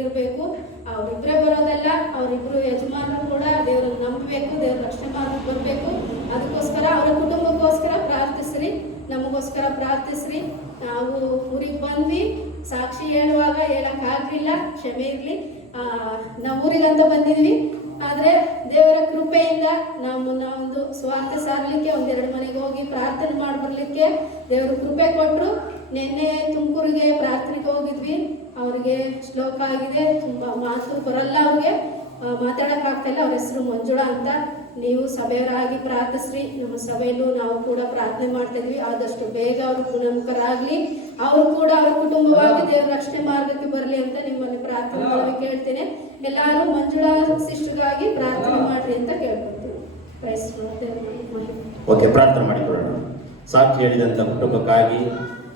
ಇರಬೇಕು. ಅವರಿಬ್ಬರೇ ಬರೋದಲ್ಲ, ಅವರಿಬ್ರು ಯಜಮಾನರು ಕೂಡ ದೇವ್ರನ್ನ ನಂಬಬೇಕು, ದೇವ್ರ ರಕ್ಷಣೆ ಮಾಡಕ್ಕೆ ಬರಬೇಕು. ಅದಕ್ಕೋಸ್ಕರ ಅವರ ಕುಟುಂಬಕ್ಕೋಸ್ಕರ ಪ್ರಾರ್ಥಿಸ್ರಿ, ನಮಗೋಸ್ಕರ ಪ್ರಾರ್ಥಿಸ್ರಿ. ನಾವು ಊರಿಗೆ ಬಂದ್ವಿ, ಸಾಕ್ಷಿ ಹೇಳುವಾಗ ಹೇಳಕ್ಕಾಗಲಿಲ್ಲ, ಕ್ಷಮೆ ಇರಲಿ. ನಾವು ಊರಿಗಂತ ಬಂದಿದ್ವಿ, ಆದರೆ ದೇವರ ಕೃಪೆಯಿಂದ ನಾವೊಂದು ಸ್ವಾರ್ಥ ಸಾರಲಿಕ್ಕೆ ಒಂದೆರಡು ಮನೆಗೆ ಹೋಗಿ ಪ್ರಾರ್ಥನೆ ಮಾಡಿ ಬರಲಿಕ್ಕೆ ದೇವರು ಕೃಪೆ ಕೊಟ್ಟರು. ನಿನ್ನೆ ತುಮಕೂರಿಗೆ ಪ್ರಾರ್ಥನೆಗೆ ಹೋಗಿದ್ವಿ. ಅವ್ರಿಗೆ ಶ್ಲೋಕ ಆಗಿದೆ, ತುಂಬ ಮಾತು ಬರಲ್ಲ, ಅವ್ರಿಗೆ ಮಾತಾಡೋಕ್ಕಾಗ್ತಾಯಿಲ್ಲ. ಅವ್ರ ಹೆಸರು ಮಂಜುಳಾ ಅಂತ. ನೀವು ಸಭೆಯವರಾಗಿ ಪ್ರಾರ್ಥಿಸ್ರಿ. ನಮ್ಮ ಸಭೆಯಲ್ಲೂ ನಾವು ಕೂಡ ಪ್ರಾರ್ಥನೆ ಮಾಡ್ತಿದ್ವಿ. ಆದಷ್ಟು ಬೇಗ ಅವರು ಗುಣಮುಖರಾಗಲಿ, ಅವರು ಕೂಡ ಅವ್ರ ಕುಟುಂಬವಾಗಿ ದೇವರ ರಕ್ಷಣೆ ಮಾರ್ಗಕ್ಕೆ ಬರಲಿ ಅಂತ ನಿಮ್ಮಲ್ಲಿ ಪ್ರಾರ್ಥನೆ ಮಾಡಿ ಕೇಳ್ತೇನೆ. ಎಲ್ಲರೂ ಮಂಜುಳಾ ಸಿಸ್ಟರ್ಗಾಗಿ ಪ್ರಾರ್ಥನೆ ಮಾಡ್ರಿ ಅಂತ ಕೇಳ್ಕೊಳ್ತೀವಿ. ಓಕೆ, ಪ್ರಾರ್ಥನೆ ಮಾಡಿಕೊಳ್ಳೋಣ. ಸಾಕ್ಷಿ ಹೇಳಿದಂಥ ಕುಟುಂಬಕ್ಕಾಗಿ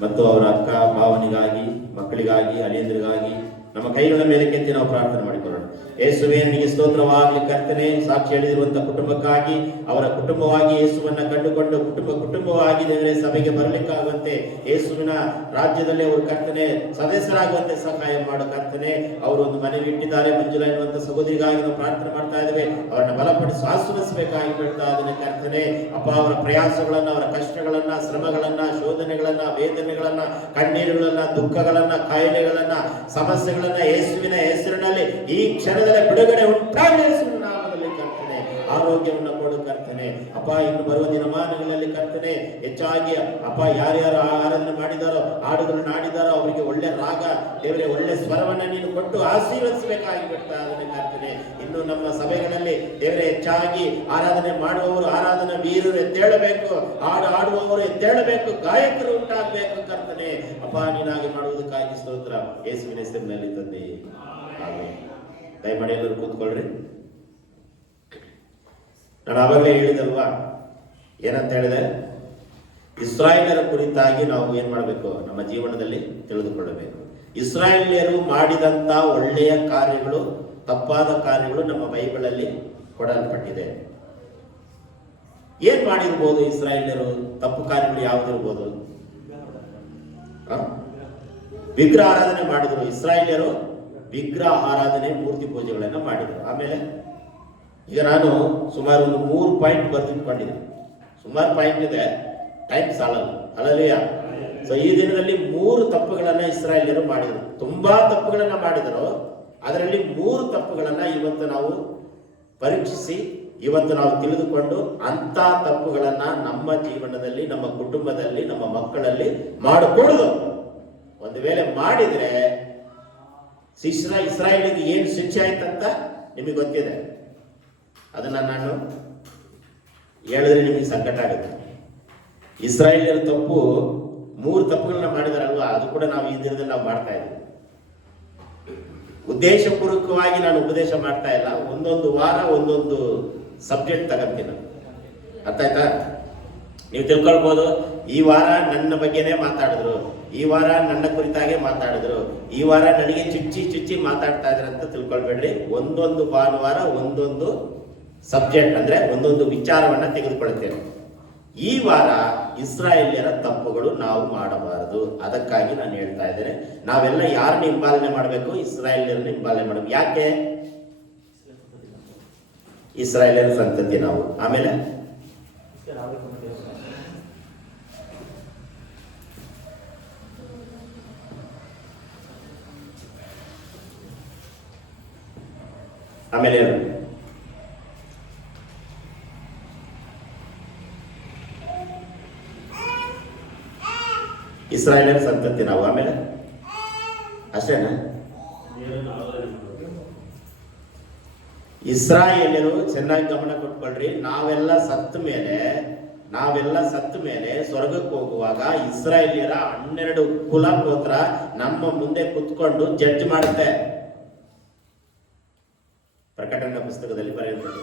ಮತ್ತು ಅವರ ಅಕ್ಕ ಭಾವನಿಗಾಗಿ, ಮಕ್ಕಳಿಗಾಗಿ, ಅಳಿಯಂದ್ರಿಗಾಗಿ ನಮ್ಮ ಕೈಗಳ ಮೇಲೆ ಕೆತ್ತಿ ನಾವು ಪ್ರಾರ್ಥನೆ ಮಾಡಿಕೊಳ್ಳೋಣ. ಯೇಸುವೇ, ನಿಮಗೆ ಸ್ತೋತ್ರವಾಗಲಿ ಕರ್ತನೆ. ಸಾಕ್ಷಿ ಹೇಳಿರುವಂತಹ ಕುಟುಂಬಕ್ಕಾಗಿ, ಅವರ ಕುಟುಂಬವಾಗಿ ಯೇಸುವನ್ನ ಕಂಡುಕೊಂಡು ಕುಟುಂಬವಾಗಿ ದೇವರೇ ಸಭೆಗೆ ಬರಲಿಕ್ಕಾಗುವಂತೆ, ಯೇಸುವಿನ ರಾಜ್ಯದಲ್ಲಿ ಅವರು ಕರ್ತನೆ ಸದಸ್ಯರಾಗುವಂತೆ ಸಹಾಯ ಮಾಡೋ ಕರ್ತನೆ. ಅವರು ಒಂದು ಮನೆಗೆ ಇಟ್ಟಿದ್ದಾರೆ, ಮಂಜುಳಾ ಎನ್ನುವಂತ ಸಹೋದರಿಗಾಗಿ ನಾವು ಪ್ರಾರ್ಥನೆ ಮಾಡ್ತಾ ಇದ್ದೇವೆ. ಅವರನ್ನ ಬಲಪಡಿಸಿ ಆಶೀರ್ವದಿಸಬೇಕಾಗಿ ಬಿಡ್ತಾ ಇದ್ದೇನೆ ಕರ್ತನೆ. ಅಪ್ಪ, ಅವರ ಪ್ರಯಾಸಗಳನ್ನ, ಅವರ ಕಷ್ಟಗಳನ್ನ, ಶ್ರಮಗಳನ್ನ, ಶೋಧನೆಗಳನ್ನ, ವೇದನೆಗಳನ್ನ, ಕಣ್ಣೀರುಗಳನ್ನ, ದುಃಖಗಳನ್ನ, ಕಾಯಿಲೆಗಳನ್ನ, ಸಮಸ್ಯೆಗಳನ್ನ ಯೇಸುವಿನ ಹೆಸರಿನಲ್ಲಿ ಈ ಕ್ಷಣದಲ್ಲಿ ಬಿಡುಗಡೆ ಉಂಟಾಗಲಿ. ಯೇಸುವಿನ ನಾಮದಲ್ಲಿ ಕರ್ತನೆ ಆರೋಗ್ಯವನ್ನು ಕೊಡು ಕರ್ತನೆ. ಅಪ್ಪ, ಇನ್ನು ಬರುವ ದಿನಮಾನಗಳಲ್ಲಿ ಕರ್ತನೆ ಹೆಚ್ಚಾಗಿ ಅಪ್ಪ ಯಾರ್ಯಾರು ಆರಾಧನೆ ಮಾಡಿದಾರೋ, ಹಾಡುಗಳನ್ನು ಆಡಿದಾರೋ ಅವರಿಗೆ ಒಳ್ಳೆ ರಾಗ ದೇವರೇ, ಒಳ್ಳೆ ಸ್ವರವನ್ನ ನೀನು ಕೊಟ್ಟು ಆಶೀರ್ವದಿಸಬೇಕಾಗಿ ಬಿಡ್ತಾ ಇದ್ದಾನೆ ಕರ್ತನೆ. ಇನ್ನು ನಮ್ಮ ಸಭೆಗಳಲ್ಲಿ ದೇವರೇ ಹೆಚ್ಚಾಗಿ ಆರಾಧನೆ ಮಾಡುವವರು, ಆರಾಧನಾ ವೀರರು ಎದ್ದೇಳಬೇಕು, ಹಾಡು ಆಡುವವರು ಎದ್ದೇಳಬೇಕು, ಗಾಯಕರು ಉಂಟಾಗಬೇಕು ಕರ್ತನೆ. ಅಪ್ಪ, ನೀನಾಗಿ ಮಾಡುವುದಕ್ಕಾಗಿ ಸ್ತೋತ್ರ. ಯೇಸುವಿನ ಹೆಸರಿನಲ್ಲಿ ತಂದೆ, ಆಮೆನ್. ದಯಮಾಡಿ ಎಲ್ಲರೂ ಕೂತ್ಕೊಳ್ರಿ. ನಾನು ಆವಾಗಲೇ ಹೇಳಿದಲ್ವಾ, ಏನಂತ ಹೇಳಿದೆ? ಇಸ್ರಾಯೇಲರ ಕುರಿತಾಗಿ ನಾವು ಏನ್ ಮಾಡಬೇಕು? ನಮ್ಮ ಜೀವನದಲ್ಲಿ ತಿಳಿದುಕೊಳ್ಳಬೇಕು. ಇಸ್ರಾಯೇಲ್ಯರು ಮಾಡಿದಂತ ಒಳ್ಳೆಯ ಕಾರ್ಯಗಳು, ತಪ್ಪಾದ ಕಾರ್ಯಗಳು ನಮ್ಮ ಬೈಬಲಲ್ಲಿ ಕೊಡಲ್ಪಟ್ಟಿದೆ. ಏನ್ ಮಾಡಿರ್ಬೋದು ಇಸ್ರಾಯೇಲ್ಯರು? ತಪ್ಪು ಕಾರ್ಯಗಳು ಯಾವುದಿರ್ಬೋದು? ವಿಗ್ರಹ ಆರಾಧನೆ ಮಾಡಿದ್ರು ಇಸ್ರಾಯೇಲ್ಯರು. ವಿಗ್ರಹ ಆರಾಧನೆ, ಮೂರ್ತಿ ಪೂಜೆಗಳನ್ನ ಮಾಡಿದ್ರು. ಆಮೇಲೆ ಈಗ ನಾನು ಸುಮಾರು ಒಂದು 3 ಪಾಯಿಂಟ್ ಬರೆದಿಟ್ಕೊಂಡಿದ್ದೆ. ಸುಮಾರು ಪಾಯಿಂಟ್ ಇದೆ, ಟೈಮ್ ಸಾಲಲ್ಲ. ಅಲ್ಲಲ್ಲಿಯ ಸೊ ಈ ದಿನದಲ್ಲಿ 3 ತಪ್ಪುಗಳನ್ನ ಇಸ್ರಾಯೇಲ್ಯರು ಮಾಡಿದ್ರು. ತುಂಬಾ ತಪ್ಪುಗಳನ್ನ ಮಾಡಿದರು. ಅದರಲ್ಲಿ 3 ತಪ್ಪುಗಳನ್ನ ಇವತ್ತು ನಾವು ಪರೀಕ್ಷಿಸಿ, ಇವತ್ತು ನಾವು ತಿಳಿದುಕೊಂಡು ಅಂತ ತಪ್ಪುಗಳನ್ನ ನಮ್ಮ ಜೀವನದಲ್ಲಿ, ನಮ್ಮ ಕುಟುಂಬದಲ್ಲಿ, ನಮ್ಮ ಮಕ್ಕಳಲ್ಲಿ ಮಾಡಕೂಡದು. ಒಂದು ವೇಳೆ ಮಾಡಿದ್ರೆ ಇಸ್ರಾಯೇಲಿಗೆ ಏನು ಶಿಕ್ಷೆ ಆಯ್ತಂತ ನಿಮಗೆ ಗೊತ್ತಿದೆ. ಅದನ್ನ ನಾನು ಹೇಳಿದ್ರೆ ನಿಮಗೆ ಸಂಕಟ ಆಗುತ್ತೆ. ಇಸ್ರಾಯೇಲ್ಯರ ತಪ್ಪು 3 ತಪ್ಪುಗಳನ್ನ ಮಾಡಿದಾರಲ್ವಾ, ಅದು ಕೂಡ ನಾವು ಈ ದಿನದಲ್ಲಿ ನಾವು ಮಾಡ್ತಾ ಇದ್ದೀವಿ. ಉದ್ದೇಶಪೂರ್ವಕವಾಗಿ ನಾನು ಉಪದೇಶ ಮಾಡ್ತಾ ಇಲ್ಲ. ಒಂದೊಂದು ವಾರ ಒಂದೊಂದು ಸಬ್ಜೆಕ್ಟ್ ತಗೊಂತೀನಿ. ಅರ್ಥ ಆಯ್ತಾ? ನೀವು ತಿಳ್ಕೊಳ್ಬೋದು, ಈ ವಾರ ನನ್ನ ಬಗ್ಗೆನೇ ಮಾತಾಡಿದ್ರು, ಈ ವಾರ ನನ್ನ ಕುರಿತಾಗೆ ಮಾತಾಡಿದ್ರು, ಈ ವಾರ ನನಗೆ ಚುಚ್ಚಿ ಮಾತಾಡ್ತಾ ಇದ್ರು ಅಂತ ತಿಳ್ಕೊಳ್ಬೇಡ್ರಿ. ಒಂದೊಂದು ಭಾನುವಾರ ಒಂದೊಂದು ಸಬ್ಜೆಕ್ಟ್, ಅಂದ್ರೆ ಒಂದೊಂದು ವಿಚಾರವನ್ನ ತೆಗೆದುಕೊಳ್ತೇನೆ. ಈ ವಾರ ಇಸ್ರಾಯೇಲ್ಯರ ತಪ್ಪುಗಳು ನಾವು ಮಾಡಬಾರದು. ಅದಕ್ಕಾಗಿ ನಾನು ಹೇಳ್ತಾ ಇದ್ದೇನೆ, ನಾವೆಲ್ಲ ಯಾರನ್ನ ಹಿಂಬಾಲನೆ ಮಾಡಬೇಕು? ಇಸ್ರಾಯೇಲ್ಯರನ್ನ ಹಿಂಬಾಲನೆ ಮಾಡಬೇಕು. ಯಾಕೆ? ಇಸ್ರಾಯೇಲ್ಯರ ಸಂತತಿ ನಾವು. ಆಮೇಲೆ ಆಮೇಲೆ ಇಸ್ರಾಯೇಲರ ಸಂತತಿ ನಾವು. ಆಮೇಲೆ ಅಷ್ಟೇನಾ? ಇಸ್ರಾಯೇಲ್ಯರು ಚೆನ್ನಾಗಿ ಗಮನ ಕೊಟ್ಕೊಳ್ರಿ. ನಾವೆಲ್ಲ ಸತ್ತ ಮೇಲೆ ಸ್ವರ್ಗಕ್ಕೆ ಹೋಗುವಾಗ ಇಸ್ರಾಯೇಲ್ಯರ 12 ಕುಲ ಗೋತ್ರ ನಮ್ಮ ಮುಂದೆ ಕುತ್ಕೊಂಡು ಜಡ್ಜ್ ಮಾಡುತ್ತೆ. ಪ್ರಕಟಣೆ ಪುಸ್ತಕದಲ್ಲಿ ಬರೆಯುತ್ತದೆ.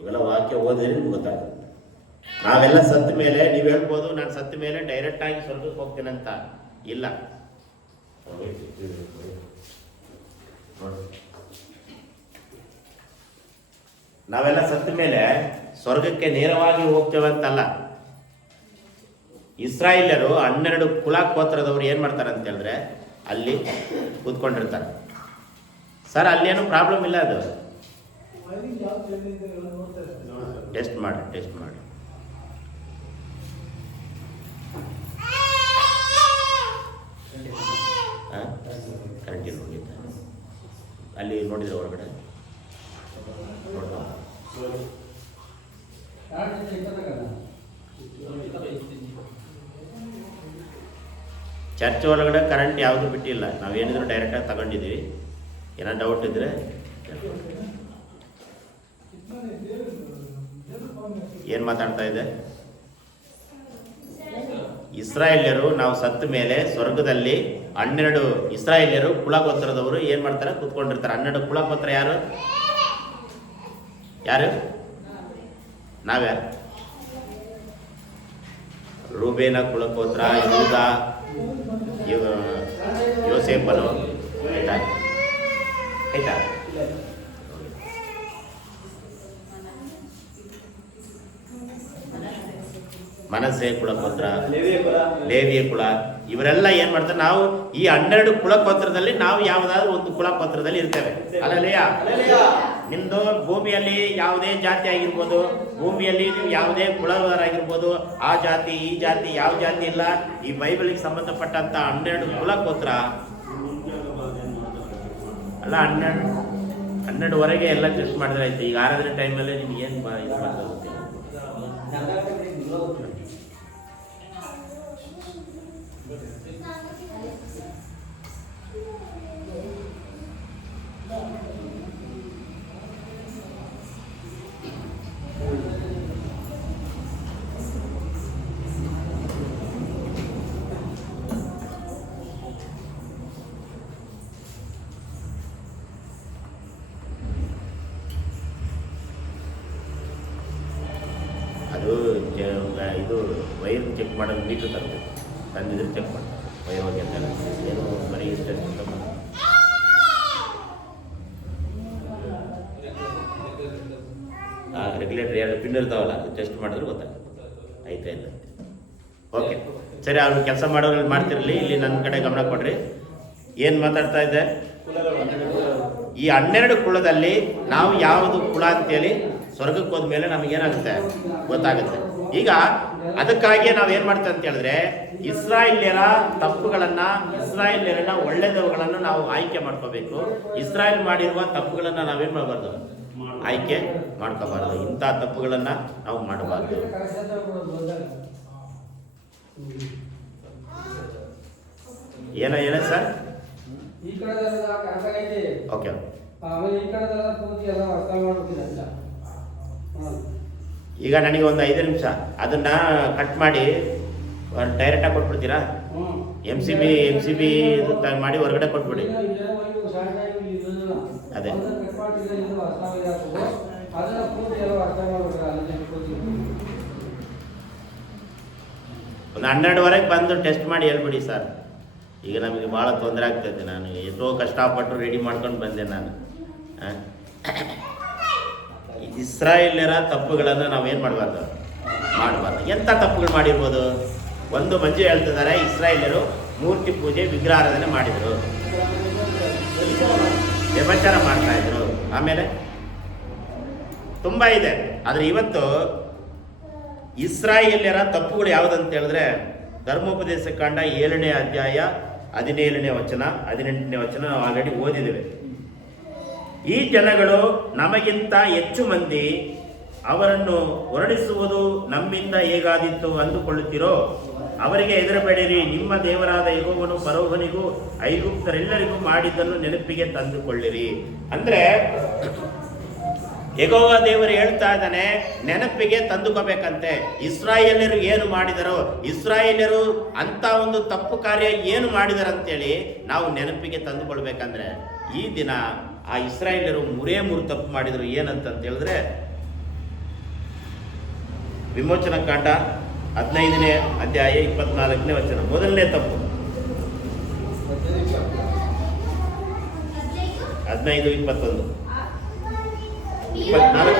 ಇವೆಲ್ಲ ವಾಕ್ಯ ಓದಿದ್ರೆ ನಿಮ್ಗೆ ಗೊತ್ತಾಗುತ್ತೆ. ನಾವೆಲ್ಲ ಸತ್ತ ಮೇಲೆ ನೀವು ಹೇಳ್ಬೋದು, ನಾನು ಸತ್ತ ಮೇಲೆ ಡೈರೆಕ್ಟ್ ಆಗಿ ಸ್ವರ್ಗಕ್ಕೆ ಹೋಗ್ತೇನಂತ. ಇಲ್ಲ, ನಾವೆಲ್ಲ ಸತ್ತ ಮೇಲೆ ಸ್ವರ್ಗಕ್ಕೆ ನೇರವಾಗಿ ಹೋಗ್ತೇವಂತಲ್ಲ. ಇಸ್ರಾಯೇಲ್ಯರು 12 ಕುಲ ಗೋತ್ರದವರು ಏನ್ ಮಾಡ್ತಾರೆ ಅಂತ ಹೇಳಿದ್ರೆ ಅಲ್ಲಿ ಕೂತ್ಕೊಂಡಿರ್ತಾರೆ. ಸರ್ ಅಲ್ಲೇನು ಪ್ರಾಬ್ಲಮ್ ಇಲ್ಲ, ಅದು ಟೆಸ್ಟ್ ಮಾಡಿ ಕರೆಂಟ್ ಇಲ್ಲ ಹೋಗಿದ್ದ ಅಲ್ಲಿ ನೋಡಿದ್ರೆ ಹೊರಗಡೆ ಚರ್ಚ್ ಒಳಗಡೆ ಕರೆಂಟ್ ಯಾವುದು ಬಿಟ್ಟಿಲ್ಲ, ನಾವೇನಿದ್ರು ಡೈರೆಕ್ಟಾಗಿ ತಗೊಂಡಿದ್ದೀವಿ. ಏನೋ ಡೌಟ್ ಇದ್ರೆ ಏನು ಮಾತಾಡ್ತಾ ಇದೆ? ಇಸ್ರಾಯೇಲ್ಯರು ನಾವು ಸತ್ತ ಮೇಲೆ ಸ್ವರ್ಗದಲ್ಲಿ 12 ಇಸ್ರಾಯೇಲ್ಯರು ಕುಲಗೋತ್ರದವರು ಏನು ಮಾಡ್ತಾರೆ? ಕೂತ್ಕೊಂಡಿರ್ತಾರೆ. 12 ಕುಲಗೋತ್ರ ಯಾರು? ನಾವ್ಯಾರು? ರೂಬೇನ ಕುಲಗೋತ್ರ, ಯೂದ, ಯೋಸೇಫನು. ಆಯ್ತಾ? ಮನಸ್ಸೆ ಕುಲಗೋತ್ರ, ಲೇವಿಯ ಕುಲ, ಇವರೆಲ್ಲ ಏನ್ ಮಾಡ್ತಾರೆ? ನಾವು ಈ 12 ಕುಲಗೋತ್ರದಲ್ಲಿ ನಾವು ಯಾವುದಾದ್ರೂ ಒಂದು ಕುಲಗೋತ್ರದಲ್ಲಿ ಇರ್ತೇವೆ. ಅಲ್ಲಲ್ಲಿಯ ನಿಮ್ದು ಭೂಮಿಯಲ್ಲಿ ಯಾವುದೇ ಜಾತಿ ಆಗಿರ್ಬೋದು, ಭೂಮಿಯಲ್ಲಿ ನೀವು ಯಾವುದೇ ಕುಲವರಾಗಿರ್ಬೋದು, ಆ ಜಾತಿ ಈ ಜಾತಿ ಯಾವ ಜಾತಿ ಇಲ್ಲ. ಈ ಬೈಬಲ್ಗೆ ಸಂಬಂಧಪಟ್ಟಂತ 12 ಕುಲಗೋತ್ರ ಅಲ್ಲ, 12ವರೆಗೆ ಎಲ್ಲ ಟೆಸ್ಟ್ ಮಾಡಿದ್ರೆ ಆಯ್ತು. ಈಗ ಆರಾಧನೆ ಟೈಮಲ್ಲಿ ನಿಮ್ಗೆ ಏನು ಇದು ಗೊತ್ತಿಲ್ಲ. ಇದು ವೈರ್ ಚೆಕ್ ಮಾಡೋದು ಮೀಟ್ರ್ ತರಬೇಕು, ತಂದಿದ್ರೆ ಚೆಕ್ ಮಾಡ್ತಾರೆ ವೈರ್ ಹೋಗಿ ಅಂತ. ಏನು ಬರೀ ಇಷ್ಟ ರೆಗ್ಯುಲೇಟರ್ 2 ಪಿನ್ ಇರ್ತಾವಲ್ಲ, ಅದು ಟೆಸ್ಟ್ ಮಾಡಿದ್ರೆ ಗೊತ್ತಾಗುತ್ತೆ ಆಯ್ತಾ ಇಲ್ಲ. ಓಕೆ ಸರಿ, ಅವ್ರು ಕೆಲಸ ಮಾಡೋರು ಮಾಡ್ತಿರಲಿ. ಇಲ್ಲಿ ನನ್ನ ಕಡೆ ಗಮನ ಕೊಡ್ರಿ. ಏನು ಮಾತಾಡ್ತಾ ಇದ್ದೆ? ಈ 12 ಕುಲದಲ್ಲಿ ನಾವು ಯಾವುದು ಕುಲ ಅಂತೇಳಿ ಸ್ವರ್ಗಕ್ಕೆ ಹೋದ್ಮೇಲೆ ನಮಗೇನಾಗುತ್ತೆ ಗೊತ್ತಾಗುತ್ತೆ. ಈಗ ಅದಕ್ಕಾಗಿಯೇ ನಾವೇನು ಮಾಡ್ತೇವೆ ಅಂತ ಹೇಳಿದ್ರೆ, ಇಸ್ರಾಯೇಲ್ಯರ ತಪ್ಪುಗಳನ್ನ, ಇಸ್ರಾಯೇಲ್ಯರನ್ನ ಒಳ್ಳೆಯದವುಗಳನ್ನು ನಾವು ಆಯ್ಕೆ ಮಾಡ್ಕೋಬೇಕು. ಇಸ್ರಾಯೇಲ್ ಮಾಡಿರುವ ತಪ್ಪುಗಳನ್ನ ನಾವೇನು ಮಾಡಬಾರ್ದು? ಆಯ್ಕೆ ಮಾಡ್ಕೋಬಾರ್ದು. ಇಂಥ ತಪ್ಪುಗಳನ್ನ ನಾವು ಮಾಡಬಾರ್ದು. ಏನ ಸರ್? ಓಕೆ, ಈಗ ನನಗೆ ಒಂದು 5 ನಿಮಿಷ ಅದನ್ನ ಕಟ್ ಮಾಡಿ ಡೈರೆಕ್ಟಾಗಿ ಕೊಟ್ಬಿಡ್ತೀರಾ? MCB ಮಾಡಿ ಹೊರಗಡೆ ಕೊಟ್ಬಿಡಿ. ಅದೇ ಒಂದು 12ವರೆಗೆ ಬಂದು ಟೆಸ್ಟ್ ಮಾಡಿ ಹೇಳ್ಬಿಡಿ ಸರ್. ಈಗ ನಮಗೆ ಭಾಳ ತೊಂದರೆ ಆಗ್ತೈತೆ. ನಾನು ಎಷ್ಟೋ ಕಷ್ಟಪಟ್ಟು ರೆಡಿ ಮಾಡ್ಕೊಂಡು ಬಂದೆ ನಾನು. ಇಸ್ರಾಯೇಲ್ಯರ ತಪ್ಪುಗಳನ್ನು ನಾವೇನು ಮಾಡಬಾರ್ದು? ಎಂಥ ತಪ್ಪುಗಳು ಮಾಡಿರ್ಬೋದು? ಒಂದು ಮಂಜು ಹೇಳ್ತಿದ್ದಾರೆ, ಇಸ್ರಾಯೇಲ್ಯರು ಮೂರ್ತಿ ಪೂಜೆ, ವಿಗ್ರಹಾರಾಧನೆ ಮಾಡಿದರು, ವ್ಯಭಚಾರ ಮಾಡ್ತಾಯಿದ್ರು. ಆಮೇಲೆ ತುಂಬ ಇದೆ. ಆದರೆ ಇವತ್ತು ಇಸ್ರಾಯೇಲ್ಯರ ತಪ್ಪುಗಳು ಯಾವುದಂತ ಹೇಳಿದ್ರೆ, ಧರ್ಮೋಪದೇಶ ಕಾಂಡ 7ನೇ ಅಧ್ಯಾಯ 17ನೇ ವಚನ 18ನೇ ವಚನ ನಾವು ಆಲ್ರೆಡಿ ಓದಿದ್ದೇವೆ. ಈ ಜನಗಳು ನಮಗಿಂತ ಹೆಚ್ಚು ಮಂದಿ, ಅವರನ್ನು ಹೊರಡಿಸುವುದು ನಮ್ಮಿಂದ ಹೇಗಾದಿತ್ತು ಅಂದುಕೊಳ್ಳುತ್ತೀರೋ? ಅವರಿಗೆ ಹೆದರಬೇಡಿರಿ. ನಿಮ್ಮ ದೇವರಾದ ಯೆಹೋವನು ಫರೋಹನಿಗೂ ಐಗುಪ್ತರೆಲ್ಲರಿಗೂ ಮಾಡಿದ್ದನ್ನು ನೆನಪಿಗೆ ತಂದುಕೊಳ್ಳಿರಿ. ಅಂದ್ರೆ ಯೆಹೋವ ದೇವರು ಹೇಳ್ತಾ ಇದ್ದಾನೆ, ನೆನಪಿಗೆ ತಂದುಕೋಬೇಕಂತೆ. ಇಸ್ರಾಯೇಲ್ಯರು ಏನು ಮಾಡಿದರೋ, ಇಸ್ರಾಯೇಲ್ಯರು ಅಂತ ಒಂದು ತಪ್ಪು ಕಾರ್ಯ ಏನು ಮಾಡಿದಾರಂತೇಳಿ ನಾವು ನೆನಪಿಗೆ ತಂದುಕೊಳ್ಬೇಕಂದ್ರೆ, ಈ ದಿನ ಆ ಇಸ್ರಾಯೇಲ್ಯರು 3 ತಪ್ಪು ಮಾಡಿದರು. ಏನಂತ ಹೇಳಿದ್ರೆ, ವಿಮೋಚನಾ ಕಾಂಡ 15ನೇ ಅಧ್ಯಾಯ 24ನೇ ವಚನ. ಮೊದಲನೇ ತಪ್ಪು 15-21 24.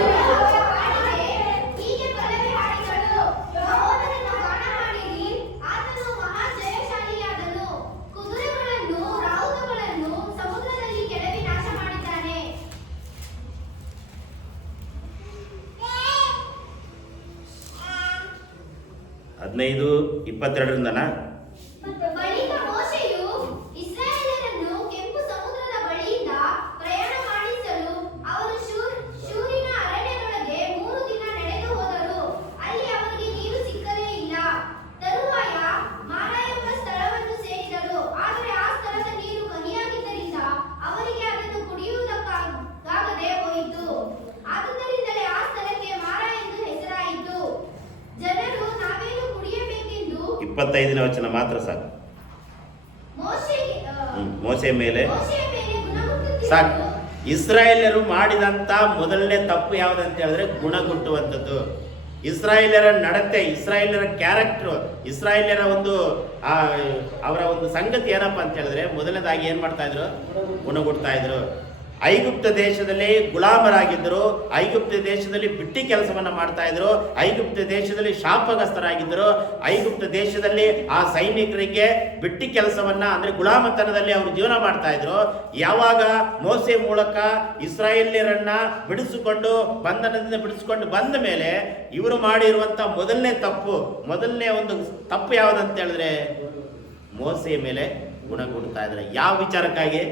15:22 ಬಳಿಕ ಮೋಶೆಯು ಇಸ್ರಾಯೇಲರನ್ನು ಕೆಂಪು ಸಮುದ್ರದ ಬಳಿಯಿಂದ ಪ್ರಯಾಣ ಮಾಡಿಸಲು ಅವರು ಶೂರಿನ ಅರಣ್ಯದೊಳಗೆ 3 ದಿನ ನಡೆದು ಹೋದರು. ಅಲ್ಲಿ ಅವರಿಗೆ ನೀರು ಸಿಕ್ಕಲೇ ಇಲ್ಲ. ತರುವಾಯ ಮಾರಾ ಎಂಬ ಸ್ಥಳವನ್ನು ಸೇರಿದರು. ಆದರೆ ಆ ಸ್ಥಳದ ನೀರು ಕಹಿಯಾಗಿದ್ದರಿಂದ ಅವರಿಗೆ ಅದನ್ನು ಕುಡಿಯುವುದಕ್ಕಾಗದೆ ಹೋಯಿತು. ಆದುದರಿಂದಲೇ ಆ ಸ್ಥಳಕ್ಕೆ ಮಾರಾ ಎಂದು ಹೆಸರಾಯಿತು. ಜನರು ನಾವೇನು ಕುಡಿಯಬೇಕೆಂದು 25ನೇ ವಚನ ಮಾತ್ರ ಸಾಕು. ಮೋಸೆ ಮೇಲೆ ಸಾಕು. ಇಸ್ರಾಯೇಲರು ಮಾಡಿದಂತ ಮೊದಲನೇ ತಪ್ಪು ಯಾವುದಂತ ಹೇಳಿದ್ರೆ ಗುಣಗುಟ್ಟುವಂಥದ್ದು. ಇಸ್ರಾಯೇಲರ ನಡತೆ, ಇಸ್ರಾಯೇಲರ ಕ್ಯಾರೆಕ್ಟರ್, ಇಸ್ರಾಯೇಲರ ಒಂದು ಅವರ ಒಂದು ಸಂಗತಿ ಏನಪ್ಪಾ ಅಂತ ಹೇಳಿದ್ರೆ ಮೊದಲನೇದಾಗಿ ಏನ್ ಮಾಡ್ತಾ ಇದ್ರು? ಗುಣಗುಡ್ತಾ ಇದ್ರು. ಐಗುಪ್ತ ದೇಶದಲ್ಲಿ ಗುಲಾಮರಾಗಿದ್ದರು, ಐಗುಪ್ತ ದೇಶದಲ್ಲಿ ಬಿಟ್ಟಿ ಕೆಲಸವನ್ನ ಮಾಡ್ತಾ ಇದ್ರು, ಐಗುಪ್ತ ದೇಶದಲ್ಲಿ ಶಾಪಗ್ರಸ್ತರಾಗಿದ್ದರು, ಐಗುಪ್ತ ದೇಶದಲ್ಲಿ ಆ ಸೈನಿಕರಿಗೆ ಬಿಟ್ಟಿ ಕೆಲಸವನ್ನ ಅಂದ್ರೆ ಗುಲಾಮತನದಲ್ಲಿ ಅವರು ಜೀವನ ಮಾಡ್ತಾ ಇದ್ರು. ಯಾವಾಗ ಮೋಸೆ ಮೂಲಕ ಇಸ್ರಾಯೇಲ್ಯರನ್ನ ಬಿಡಿಸಿಕೊಂಡು ಬಂಧನದಿಂದ ಬಿಡಿಸಿಕೊಂಡು ಬಂದ ಮೇಲೆ ಇವರು ಮಾಡಿರುವಂತ ಮೊದಲನೇ ಒಂದು ತಪ್ಪು ಯಾವುದಂತ ಹೇಳಿದ್ರೆ ಮೋಸೆಯ ಮೇಲೆ ಗುಣಗುಡ್ತಾ ಇದ್ದಾರೆ. ಯಾವ ವಿಚಾರಕ್ಕಾಗಿ?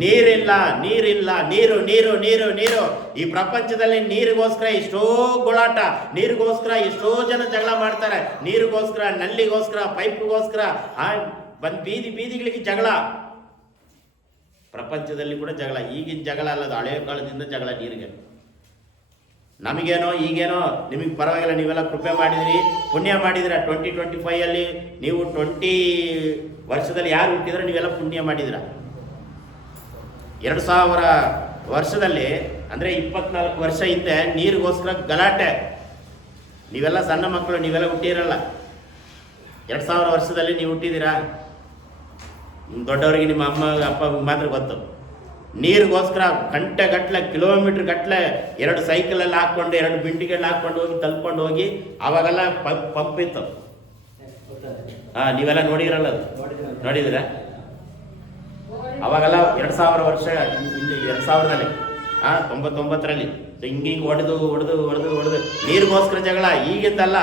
ನೀರಿಲ್ಲ. ನೀರು ನೀರು ನೀರು ನೀರು. ಈ ಪ್ರಪಂಚದಲ್ಲಿ ನೀರಿಗೋಸ್ಕರ ಎಷ್ಟೋ ಗೋಳಾಟ, ನೀರಿಗೋಸ್ಕರ ಎಷ್ಟೋ ಜನ ಜಗಳ ಮಾಡ್ತಾರೆ. ನೀರಿಗೋಸ್ಕರ, ನಲ್ಲಿಗೋಸ್ಕರ, ಪೈಪ್ಗೋಸ್ಕರ ಬೀದಿಗಳಿಗೆ ಜಗಳ. ಪ್ರಪಂಚದಲ್ಲಿ ಕೂಡ ಜಗಳ. ಈಗಿನ ಜಗಳ ಅಲ್ಲದು, ಹಳೆಯ ಕಾಲದಿಂದ ಜಗಳ ನೀರಿಗೆ. ನಮಗೇನೋ ಈಗೇನೋ ನಿಮಗೆ ಪರವಾಗಿಲ್ಲ, ನೀವೆಲ್ಲ ಕೃಪೆ ಮಾಡಿದ್ರಿ, ಪುಣ್ಯ ಮಾಡಿದಿರ. 2025 ನೀವು 20 ವರ್ಷದಲ್ಲಿ ಯಾರು ಹುಟ್ಟಿದ್ರೆ ನೀವೆಲ್ಲ ಪುಣ್ಯ ಮಾಡಿದಿರ. 2000 ವರ್ಷದಲ್ಲಿ ಅಂದರೆ 24 ವರ್ಷ ಹಿಂದೆ ನೀರಿಗೋಸ್ಕರ ಗಲಾಟೆ. ನೀವೆಲ್ಲ ಸಣ್ಣ ಮಕ್ಕಳು, ನೀವೆಲ್ಲ ಹುಟ್ಟಿರಲ್ಲ. 2000 ವರ್ಷದಲ್ಲಿ ನೀವು ಹುಟ್ಟಿದ್ದೀರಾ? ದೊಡ್ಡವರಿಗೆ ನಿಮ್ಮ ಅಮ್ಮ ಅಪ್ಪ ಮಾತ್ರ ಗೊತ್ತು. ನೀರಿಗೋಸ್ಕರ ಗಂಟೆಗಟ್ಟಲೆ, ಕಿಲೋಮೀಟರ್ ಗಟ್ಟಲೆ 2 ಸೈಕಲಲ್ಲಿ ಹಾಕ್ಕೊಂಡು, 2 ಬಿಂಡಿಗೆಲ್ಲ ಹಾಕ್ಕೊಂಡು ಹೋಗಿ ತಲ್ಕೊಂಡು ಹೋಗಿ. ಆವಾಗೆಲ್ಲ ಪಂಪ್ ಇತ್ತು. ನೀವೆಲ್ಲ ನೋಡಿರಲ್ಲ, ಅದು ನೋಡಿದ್ದೀರಾ? ಅವಾಗೆಲ್ಲ 2000 ವರ್ಷ 2000ರಲ್ಲಿ 99ರಲ್ಲಿ ಹಿಂಗೆ ಹೊಡೆದು ನೀರಿಗೋಸ್ಕರ ಜಗಳ. ಈಗಿಂದಲ್ಲ,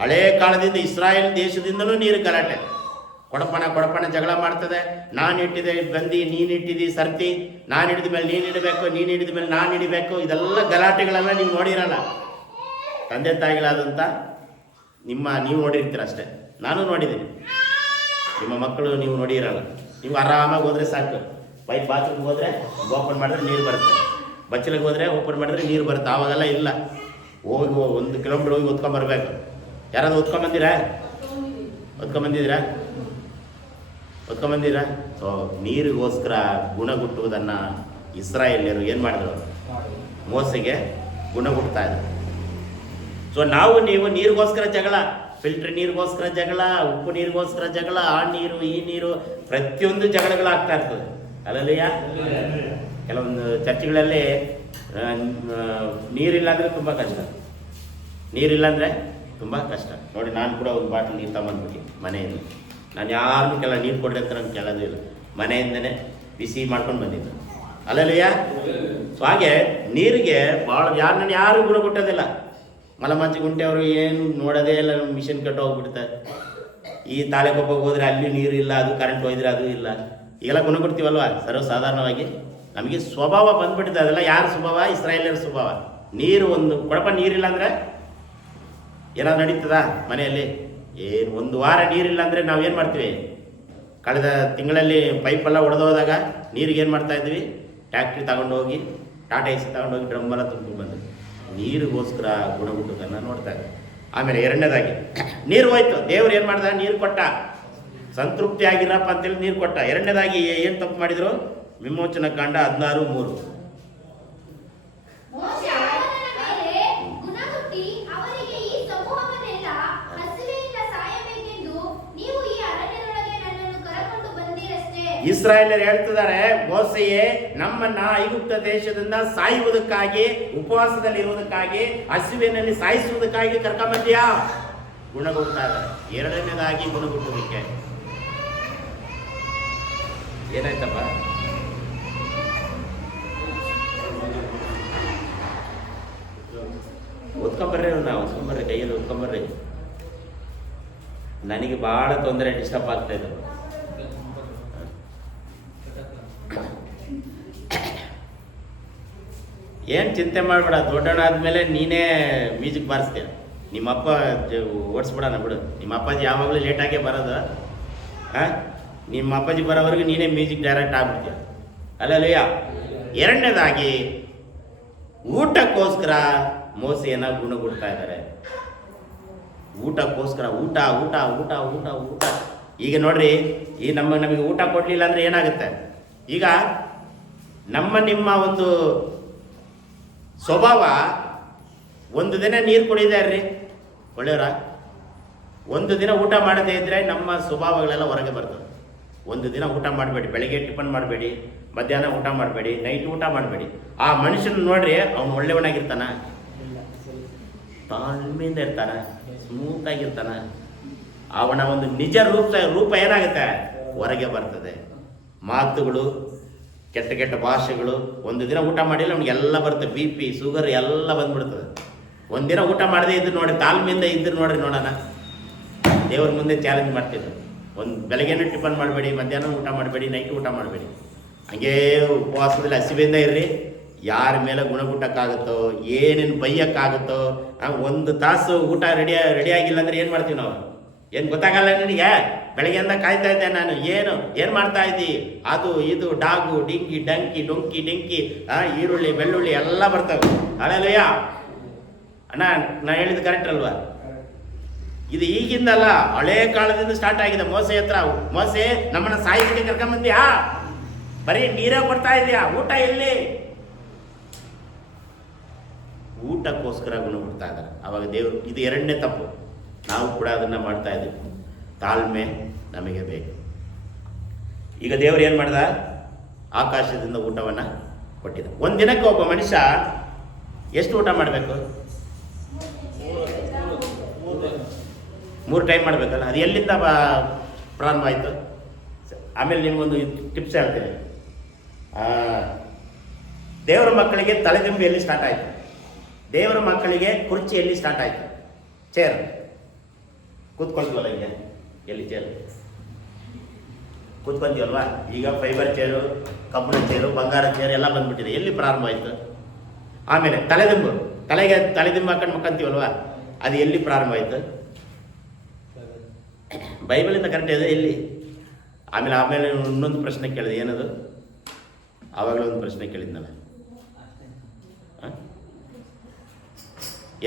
ಹಳೇ ಕಾಲದಿಂದ ಇಸ್ರಾಯೇಲ್ ದೇಶದಿಂದಲೂ ನೀರು ಗಲಾಟೆ. ಕೊಡಪಣ ಜಗಳ ಮಾಡ್ತದೆ. ನಾನು ಇಟ್ಟಿದ್ದೆ ಬಂದಿ, ನೀನು ಇಟ್ಟಿದ್ದಿ ಸರ್ತಿ, ನಾನು ಹಿಡಿದ ಮೇಲೆ ನೀನು ಇಡಬೇಕು, ನೀನು ಹಿಡಿದ ಮೇಲೆ ನಾನು ಹಿಡಿಬೇಕು. ಇದೆಲ್ಲ ಗಲಾಟೆಗಳೆಲ್ಲ ನೀವು ನೋಡಿರಲ್ಲ. ತಂದೆ ತಾಯಿಗಳಾದಂಥ ನೀವು ನೋಡಿರ್ತೀರ ಅಷ್ಟೇ. ನಾನು ನೋಡಿದ್ದೀನಿ. ನಿಮ್ಮ ಮಕ್ಕಳು ನೀವು ನೋಡಿರಲ್ಲ. ನೀವು ಆರಾಮಾಗಿ ಹೋದರೆ ಸಾಕು. ಪೈಪ್ ಬಾತ್ರೂಮ್ಗೆ ಹೋದರೆ ಓಪನ್ ಮಾಡಿದ್ರೆ ನೀರು ಬರುತ್ತೆ, ಬಚ್ಚಲಿಗೆ ಹೋದರೆ ಓಪನ್ ಮಾಡಿದ್ರೆ ನೀರು ಬರುತ್ತೆ. ಆವಾಗೆಲ್ಲ ಇಲ್ಲ. ಹೋಗಿ 1 ಕಿಲೋಮೀಟ್ರ್ ಹೋಗಿ ಹೊತ್ಕೊಂಬರ್ಬೇಕು. ಯಾರಾದ್ರು ಹೊತ್ಕೊಂಬಂದಿದ್ದೀರಾ? ಸೊ ನೀರಿಗೋಸ್ಕರ ಗುಣಗುಟ್ಟುವುದನ್ನು ಇಸ್ರಾಯೇಲ್ಯರು ಏನು ಮಾಡಿದ್ರು? ಮೋಸೆಗೆ ಗುಣಗುಡ್ತಾ ಇದ್ರು. ಸೊ ನೀವು ನೀರಿಗೋಸ್ಕರ ಜಗಳ, ಫಿಲ್ಟರ್ ನೀರಿಗೋಸ್ಕರ ಜಗಳ, ಉಪ್ಪು ನೀರಿಗೋಸ್ಕರ ಜಗಳ, ಆ ನೀರು ಈ ನೀರು, ಪ್ರತಿಯೊಂದು ಜಗಳಗಳಾಗ್ತಾ ಇರ್ತದೆ. ಅಲ್ಲಲ್ಲಿಯ ಕೆಲವೊಂದು ಚರ್ಚ್ಗಳಲ್ಲಿ ನೀರಿಲ್ಲ ಅಂದರೆ ತುಂಬ ಕಷ್ಟ. ನೋಡಿ, ನಾನು ಕೂಡ ಒಂದು ಬಾಟಲ್ ನೀರು ತಗೊಂಡ್ಬಿಟ್ಟು ಮನೆಯಿಂದ, ನಾನು ಯಾರನ್ನೂ ನೀರು ಕೊಡ್ರಿ ಅಂತ ನಂಗೆ ಕೇಳೋದು ಇಲ್ಲ. ಮನೆಯಿಂದನೇ ಬಿಸಿ ಮಾಡ್ಕೊಂಡು ಬಂದಿದ್ದು. ಅಲ್ಲಲ್ಲಿಯ ಸೊ ಹಾಗೆ ನೀರಿಗೆ ಭಾಳ ಯಾರು ಗುಣ ಕೊಟ್ಟೋದಿಲ್ಲ. ಮಲಮಂಚಿ ಗುಂಟೆಯವರು ಏನು ನೋಡೋದೇ ಇಲ್ಲ, ಮಿಷಿನ್ ಕಟ್ಟು ಹೋಗ್ಬಿಡ್ತಾರೆ. ಈ ತಾಳೆಗೊಬ್ಬಗೆ ಹೋದರೆ ಅಲ್ಲಿ ನೀರು ಇಲ್ಲ, ಅದು ಕರೆಂಟ್ ಹೋಯ್ದರೆ ಅದು ಇಲ್ಲ. ಈಗೆಲ್ಲ ಗುಣ ಕೊಡ್ತೀವಲ್ವ ಸರ್ವಸಾಧಾರಣವಾಗಿ. ನಮಗೆ ಸ್ವಭಾವ ಬಂದ್ಬಿಟ್ಟಿದೆ. ಅದೆಲ್ಲ ಯಾರ ಸ್ವಭಾವ? ಇಸ್ರಾಯೇಲ್ಯರ ಸ್ವಭಾವ. ನೀರು ಒಂದು ಕೊಡಪ ನೀರಿಲ್ಲ ಅಂದರೆ ಏನಾದ್ರು ನಡೀತದ ಮನೆಯಲ್ಲಿ? ಏನು 1 ವಾರ ನೀರಿಲ್ಲ ಅಂದರೆ ನಾವೇನು ಮಾಡ್ತೀವಿ? ಕಳೆದ ತಿಂಗಳಲ್ಲಿ ಪೈಪೆಲ್ಲ ಒಡೆದೋದಾಗ ನೀರಿಗೆ ಏನು ಮಾಡ್ತಾ ಇದ್ವಿ? ಟ್ಯಾಕ್ಟ್ರಿ ತಗೊಂಡು ಹೋಗಿ, ಟಾಟಾ ಎಸಿ ತಗೊಂಡು ಹೋಗಿ ಡ್ರಮ್ಮೆಲ್ಲ ತುಂಬಿಕೊಂಡು ಬಂದು ನೀರಿಗೋಸ್ಕರ ಗುಣಗುಟ್ಟುದನ್ನು ನೋಡ್ತಾ ಇದ್ವಿ. ಆಮೇಲೆ 2ನೇದಾಗಿ ನೀರು ಹೋಯ್ತು, ದೇವ್ರು ಏನು ಮಾಡ್ದ? ನೀರು ಕೊಟ್ಟ, ಸಂತೃಪ್ತಿ ಆಗಿರಪ್ಪ ಅಂತೇಳಿ ನೀರು ಕೊಟ್ಟ. 2ನೇದಾಗಿ ಏನು ತಪ್ಪು ಮಾಡಿದ್ರು? ವಿಮೋಚನ ಕಾಂಡ 16:3. ಇಸ್ರಾಯೇಲರು ಹೇಳ್ತಿದ್ದಾರೆ, ಮೋಸೆಯೇ ನಮ್ಮನ್ನ ಐಗುಪ್ತ ದೇಶದಿಂದ ಸಾಯುವುದಕ್ಕಾಗಿ, ಉಪವಾಸದಲ್ಲಿ ಇರುವುದಕ್ಕಾಗಿ, ಹಸಿವಿನಲ್ಲಿ ಸಾಯಿಸುವುದಕ್ಕಾಗಿ ಕರ್ಕೊಂಬಂದಿಯಾ? ಗುಣಗುಡ್ತಾ ಇದ್ದಾರೆ. 2ನೇದಾಗಿ ಗುಣಗುಟ್ಟುವಿಕೆ ಏನಾಯ್ತಪ್ಪ? ಓದ್ಕೊಂಬರ್ರಿ, ಕೈಯಲ್ಲಿ ಓದ್ಕೊಂಬರ್ರಿ. ನನಗೆ ಭಾಳ ತೊಂದರೆ, ಡಿಸ್ಟರ್ಬ್ ಆಗ್ತಾ ಇದೆ. ಏನು ಚಿಂತೆ ಮಾಡಬೇಡ, ದೊಡ್ಡವನಾದ್ಮೇಲೆ ನೀನೇ ಮ್ಯೂಸಿಕ್ ಬಾರಿಸ್ತೀಯ. ನಿಮ್ಮಪ್ಪ ಓಡಿಸ್ಬಿಡೋಣ ಬಿಡು. ನಿಮ್ಮ ಅಪ್ಪಾಜಿ ಯಾವಾಗಲೂ ಲೇಟಾಗೇ ಬರೋದು. ನಿಮ್ಮ ಅಪ್ಪಾಜಿ ಬರೋವರೆಗೂ ನೀನೇ ಮ್ಯೂಸಿಕ್ ಡೈರೆಕ್ಟ್ ಆಗ್ಬಿಡ್ತೀಯ. ಅಲ್ಲಯ್ಯ. ಎರಡನೇದಾಗಿ ಊಟಕ್ಕೋಸ್ಕರ ಮೋಸೆಯನ್ನು ಗುಣಗುಡ್ತಾ ಇದ್ದಾರೆ. ಊಟಕ್ಕೋಸ್ಕರ ಊಟ ಊಟ ಊಟ ಊಟ ಊಟ. ಈಗ ನೋಡ್ರಿ, ಈ ನಮಗೆ ಊಟ ಕೊಡಲಿಲ್ಲ ಅಂದರೆ ಏನಾಗುತ್ತೆ? ಈಗ ನಿಮ್ಮ ಒಂದು ಸ್ವಭಾವ, ಒಂದು ದಿನ ನೀರು ಕುಡಿದಾರ್ರಿ ಒಳ್ಳೆಯವರ, ಒಂದು ದಿನ ಊಟ ಮಾಡದೇ ಇದ್ದರೆ ನಮ್ಮ ಸ್ವಭಾವಗಳೆಲ್ಲ ಹೊರಗೆ ಬರ್ತದೆ. ಒಂದು ದಿನ ಊಟ ಮಾಡಬೇಡಿ, ಬೆಳಗ್ಗೆ ಟಿಫನ್ ಮಾಡಬೇಡಿ, ಮಧ್ಯಾಹ್ನ ಊಟ ಮಾಡಬೇಡಿ, ನೈಟ್ ಊಟ ಮಾಡಬೇಡಿ. ಆ ಮನುಷ್ಯನ ನೋಡ್ರಿ, ಅವನು ಒಳ್ಳೆಯವನಾಗಿರ್ತಾನ, ತಾಳ್ಮೆಯಿಂದ ಇರ್ತಾನ, ಸ್ಮೂತಾಗಿರ್ತಾನ. ಅವನ ಒಂದು ನಿಜ ರೂಪ ಏನಾಗುತ್ತೆ? ಹೊರಗೆ ಬರ್ತದೆ. ಮಾತುಗಳು, ಕೆಟ್ಟ ಕೆಟ್ಟ ಭಾಷೆಗಳು. ಒಂದು ದಿನ ಊಟ ಮಾಡಿಲ್ಲ ಅವ್ನಿಗೆಲ್ಲ ಬರುತ್ತೆ, BP, ಶುಗರ್ ಎಲ್ಲ ಬಂದ್ಬಿಡ್ತದೆ. ಒಂದಿನ ಊಟ ಮಾಡದೇ ಇದ್ರು ನೋಡಿ, ತಾಳ್ಮೆಯಿಂದ ಇದ್ರು ನೋಡ್ರಿ, ನೋಡೋಣ. ದೇವ್ರ ಮುಂದೆ ಚಾಲೆಂಜ್ ಮಾಡ್ತಿದ್ರು. ಒಂದು ಬೆಳಗ್ಗೆನೂ ಟಿಫನ್ ಮಾಡಬೇಡಿ, ಮಧ್ಯಾಹ್ನ ಊಟ ಮಾಡಬೇಡಿ, ನೈಟ್ ಊಟ ಮಾಡಬೇಡಿ. ಹಂಗೇ ಉಪವಾಸದಲ್ಲಿ ಹಸಿವೆಯಿಂದ ಇರ್ರಿ. ಯಾರ ಮೇಲೆ ಗುಣಗುಟ್ಟಕ್ಕಾಗುತ್ತೋ, ಏನೇನು ಬೈಯಕ್ಕಾಗುತ್ತೋ. ಒಂದು ತಾಸು ಊಟ ರೆಡಿ ಆಗಿಲ್ಲ ಅಂದರೆ ಏನು ಮಾಡ್ತೀವಿ ನಾವು? ಏನು ಗೊತ್ತಾಗಲ್ಲ ನಿನಗೆ? ಬೆಳಗ್ಗೆಯಿಂದ ಕಾಯ್ತಾ ಇದ್ದೆ ನಾನು. ಏನು ಮಾಡ್ತಾ ಇದ್ದಿ? ಅದು ಇದು ಡಾಗು ಡಿಂಕಿ ಡಂಕಿ ಡೊಂಕಿ ಡಿಂಕಿ, ಈರುಳ್ಳಿ ಬೆಳ್ಳುಳ್ಳಿ ಎಲ್ಲ ಬರ್ತವೆ. ಅಲ್ಲಯ್ಯ ಅಣ್ಣ, ನಾನು ಹೇಳಿದ್ದು ಕರೆಕ್ಟ್ ಅಲ್ವಾ? ಇದು ಈಗಿಂದಲ್ಲ, ಹಳೇ ಕಾಲದಿಂದ ಸ್ಟಾರ್ಟ್ ಆಗಿದೆ. ಮೋಸೆ ಹತ್ರ, ಮೋಸೆ ನಮ್ಮನ್ನ ಸಾಯಿಸಿಗೆ ಕರ್ಕೊಂಬಂದ್ಯಾ? ಬರೀ ನೀರೇ ಕೊಡ್ತಾ ಇದೆಯಾ? ಊಟ ಎಲ್ಲಿ? ಊಟಕ್ಕೋಸ್ಕರ ಗುಣಗುಡ್ತಾ ಇದ್ದಾರೆ. ಅವಾಗ ದೇವರು, ಇದು ಎರಡನೇ ತಪ್ಪು. ನಾವು ಕೂಡ ಅದನ್ನು ಮಾಡ್ತಾ ಇದ್ದೀವಿ. ತಾಳ್ಮೆ ನಮಗೆ ಬೇಕು. ಈಗ ದೇವರು ಏನು ಮಾಡ್ದ? ಆಕಾಶದಿಂದ ಊಟವನ್ನು ಕೊಟ್ಟಿದ್ದ. ಒಂದು ದಿನಕ್ಕೆ ಒಬ್ಬ ಮನುಷ್ಯ ಎಷ್ಟು ಊಟ ಮಾಡಬೇಕು? 3 ಟೈಮ್ ಮಾಡಬೇಕಲ್ಲ. ಅದು ಎಲ್ಲಿಂದ ಪ್ರಾರಂಭ ಆಯಿತು? ಆಮೇಲೆ ನಿಮಗೊಂದು ಟಿಪ್ಸ್ ಹೇಳ್ತೀನಿ. ದೇವರ ಮಕ್ಕಳಿಗೆ ತಲೆದಿಂಬು ಸ್ಟಾರ್ಟ್ ಆಯಿತು? ದೇವರ ಮಕ್ಕಳಿಗೆ ಕುರ್ಚಿ ಎಲ್ಲಿ ಸ್ಟಾರ್ಟ್ ಆಯಿತು? ಚೇರ್. ಕೂತ್ಕೊಳ್ತೀವಲ್ಲ ಈಗ, ಎಲ್ಲಿ ಚೇರ್ ಕೂತ್ಕೊಂತೀವಲ್ವಾ? ಈಗ ಫೈಬರ್ ಚೇರು, ಕಬ್ಬಿಣ ಚೇರು, ಬಂಗಾರ ಚೇರು ಎಲ್ಲ ಬಂದ್ಬಿಟ್ಟಿದೆ. ಎಲ್ಲಿ ಪ್ರಾರಂಭ ಆಯಿತು? ಆಮೇಲೆ ತಲೆದಿಂಬು ಹಾಕೊಂಡು ಮಕ್ಕಂತೀವಲ್ವಾ? ಅದು ಎಲ್ಲಿ ಪ್ರಾರಂಭ ಆಯಿತು? ಬೈಬಲಿಂದ ಕರೆಕ್ಟ್ ಇದೆ. ಎಲ್ಲಿ? ಆಮೇಲೆ ಇನ್ನೊಂದು ಪ್ರಶ್ನೆ ಕೇಳಿದೆ. ಏನದು? ಆವಾಗಲೇ ಒಂದು ಪ್ರಶ್ನೆ ಕೇಳಿದ್ನಲ್ಲ,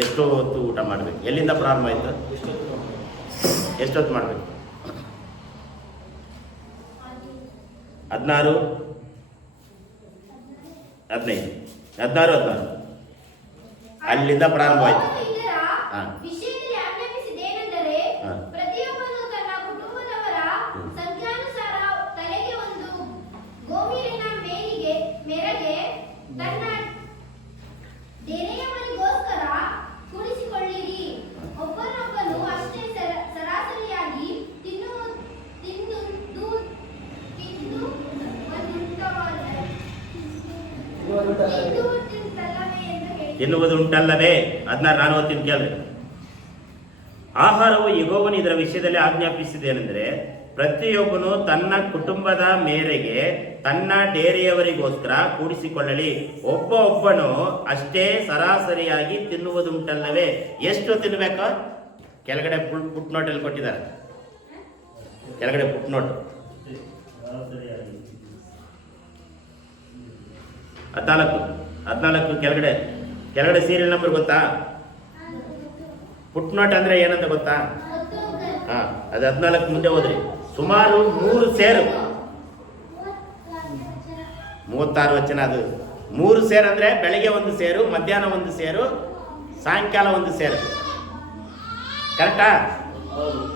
ಎಷ್ಟು ಹೊತ್ತು ಊಟ ಮಾಡಬೇಕು? ಎಲ್ಲಿಂದ ಪ್ರಾರಂಭ ಆಯಿತು? ಎಷ್ಟೊತ್ತು ಮಾಡಬೇಕು? 16, 15, 16 ಅಲ್ಲಿಂದ ಪ್ರಾರಂಭ ಆಯಿತು. ಎನ್ನುವುದು ಉಂಟಲ್ಲವೇ? 16 ನಾನು ಓದ್ತೀನಿ ಕೇಳ್ರಿ. ಆಹಾರವು ಯೆಹೋವನು ಇದರ ವಿಷಯದಲ್ಲಿ ಆಜ್ಞಾಪಿಸಿದ್ದೇನೆಂದರೆ, ಪ್ರತಿಯೊಬ್ಬನು ತನ್ನ ಕುಟುಂಬದ ಮೇರೆಗೆ ತನ್ನ ಡೇರೆಯವರಿಗೋಸ್ಕರ ಕೂಡಿಸಿಕೊಳ್ಳಲಿ. ಒಬ್ಬನು ಅಷ್ಟೇ ಸರಾಸರಿಯಾಗಿ ತಿನ್ನುವುದುಂಟಲ್ಲವೇ? ಎಷ್ಟು ತಿನ್ನಬೇಕು? ಕೆಳಗಡೆ ಪುಟ್ ನೋಟಲ್ಲಿ ಕೊಟ್ಟಿದ್ದಾರೆ. ಕೆಳಗಡೆ ಪುಟ್ ನೋಟ್ 14 ಕೆಳಗಡೆ ಸೀರಿಯಲ್ ನಂಬರ್ ಗೊತ್ತಾ? ಪುಟ್ ನೋಟ್ ಅಂದ್ರೆ ಏನಂತ ಗೊತ್ತಾ? ಅದು 14 ಮುಂದೆ ಹೋದ್ರಿ. ಸುಮಾರು 3 ಸೇರು, 36 ವಚನ. ಅದು 3 ಸೇರು ಅಂದ್ರೆ ಬೆಳಿಗ್ಗೆ 1 ಸೇರು, ಮಧ್ಯಾಹ್ನ 1 ಸೇರು, ಸಾಯಂಕಾಲ 1 ಸೇರು. ಕರೆಕ್ಟಾ?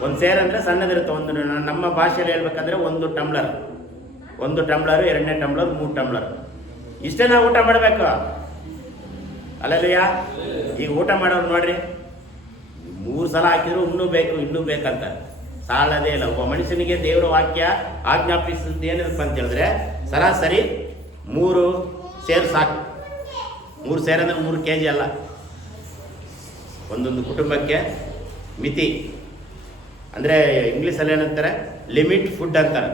1 ಸೇರು ಅಂದ್ರೆ ಸಣ್ಣದಿರುತ್ತೆ. ಒಂದು ನಮ್ಮ ಭಾಷೆಯಲ್ಲಿ ಹೇಳ್ಬೇಕಂದ್ರೆ 1 ಟಂಬ್ಲರ್, 1 ಟಂಬ್ಲರ್, 2ನೇ ಟಂಬ್ಲರ್, 3 ಟಂಬ್ಲರ್. ಇಷ್ಟೇ ನಾವು ಊಟ ಮಾಡಬೇಕು. ಅಲ್ಲಯ್ಯ, ಈಗ ಊಟ ಮಾಡೋರು ನೋಡ್ರಿ, 3 ಸಲ ಹಾಕಿದ್ರು ಇನ್ನೂ ಬೇಕಂತ ಸಾಲದೇ ಇಲ್ಲ. ಒಬ್ಬ ಮನುಷ್ಯನಿಗೆ ದೇವರ ವಾಕ್ಯ ಆಜ್ಞಾಪಿಸಿದ್ದು ಏನಿರುತ್ತೆ ಅಂತ ಹೇಳಿದ್ರೆ, ಸರಾಸರಿ 3 ಸೇರು ಸಾಕು. 3 ಸೇರು ಅಂದ್ರೆ 3 kg. ಅಲ್ಲ, ಒಂದೊಂದು ಕುಟುಂಬಕ್ಕೆ ಮಿತಿ ಅಂದರೆ ಇಂಗ್ಲೀಷಲ್ಲಿ ಏನಂತಾರೆ, ಲಿಮಿಟ್ ಫುಡ್ ಅಂತಾರೆ.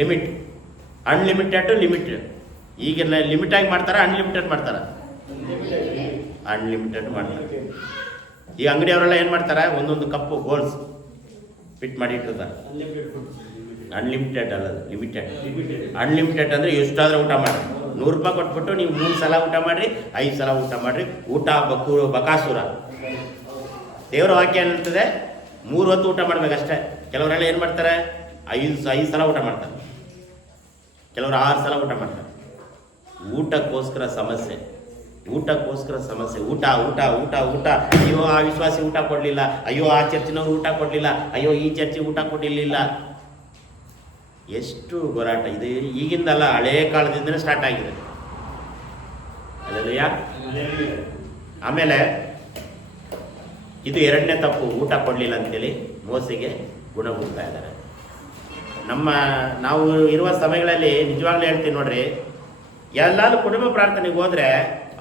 Limit, unlimited, limited. ಈಗಿನ ಲಿಮಿಟಾಗಿ ಮಾಡ್ತಾರೆ, ಅನ್ಲಿಮಿಟೆಡ್ ಮಾಡ್ತಾರೆ. ಅನ್ಲಿಮಿಟೆಡ್ ಮಾಡ್ತಾರೆ. ಈ ಅಂಗಡಿಯವರೆಲ್ಲ ಏನು ಮಾಡ್ತಾರೆ, ಒಂದೊಂದು ಕಪ್ಪು ಗೋಲ್ಸ್ ಫಿಟ್ ಮಾಡಿ ಇಟ್ಟಿರ್ತಾರೆ. ಅನ್ಲಿಮಿಟೆಡ್ ಅಲ್ಲ, ಲಿಮಿಟೆಡ್. ಅನ್ಲಿಮಿಟೆಡ್ ಅಂದರೆ ಎಷ್ಟಾದರೂ ಊಟ ಮಾಡಿ. 100 ರೂಪಾಯಿ ಕೊಟ್ಬಿಟ್ಟು ನೀವು 3 ಸಲ ಊಟ ಮಾಡಿರಿ, 5 ಸಲ ಊಟ ಮಾಡಿರಿ. ಊಟ ಬಕಾಸುರ. ದೇವರ ವಾಕ್ಯ ಏನಿರ್ತದೆ, 3 ಹೊತ್ತು ಊಟ ಮಾಡ್ಬೇಕಷ್ಟೇ. ಕೆಲವರೆಲ್ಲ ಏನು ಮಾಡ್ತಾರೆ, 5 ಸಲ ಊಟ ಮಾಡ್ತಾರೆ, ಕೆಲವರು 6 ಸಲ ಊಟ ಮಾಡ್ತಾರೆ. ಊಟಕ್ಕೋಸ್ಕರ ಸಮಸ್ಯೆ, ಊಟಕ್ಕೋಸ್ಕರ ಸಮಸ್ಯೆ. ಊಟ ಊಟ ಊಟ ಊಟ. ಅಯ್ಯೋ ಆ ವಿಶ್ವಾಸಿ ಊಟ ಕೊಡಲಿಲ್ಲ, ಅಯ್ಯೋ ಆ ಚರ್ಚಿನವ್ರು ಊಟ ಕೊಡಲಿಲ್ಲ, ಅಯ್ಯೋ ಈ ಚರ್ಚಿ ಊಟ ಕೊಡಲಿಲ್ಲ. ಎಷ್ಟು ಹೋರಾಟ ಇದು! ಈಗಿಂದಲ್ಲ, ಹಳೇ ಕಾಲದಿಂದಲೇ ಸ್ಟಾರ್ಟ್ ಆಗಿದೆ. ಅಲ್ಲಯ್ಯ. ಆಮೇಲೆ ಇದು 2ನೇ ತಪ್ಪು, ಊಟ ಕೊಡಲಿಲ್ಲ ಅಂತೇಳಿ ಮೋಸೆಗೆ ಗುಣಗುಡ್ತಾ ಇದ್ದಾರೆ. ನಾವು ಇರುವ ಸಮಯಗಳಲ್ಲಿ ನಿಜವಾಗ್ಲೂ ಹೇಳ್ತೀವಿ ನೋಡ್ರಿ, ಎಲ್ಲಾದ್ರೂ ಕುಟುಂಬ ಪ್ರಾರ್ಥನೆಗೆ ಹೋದರೆ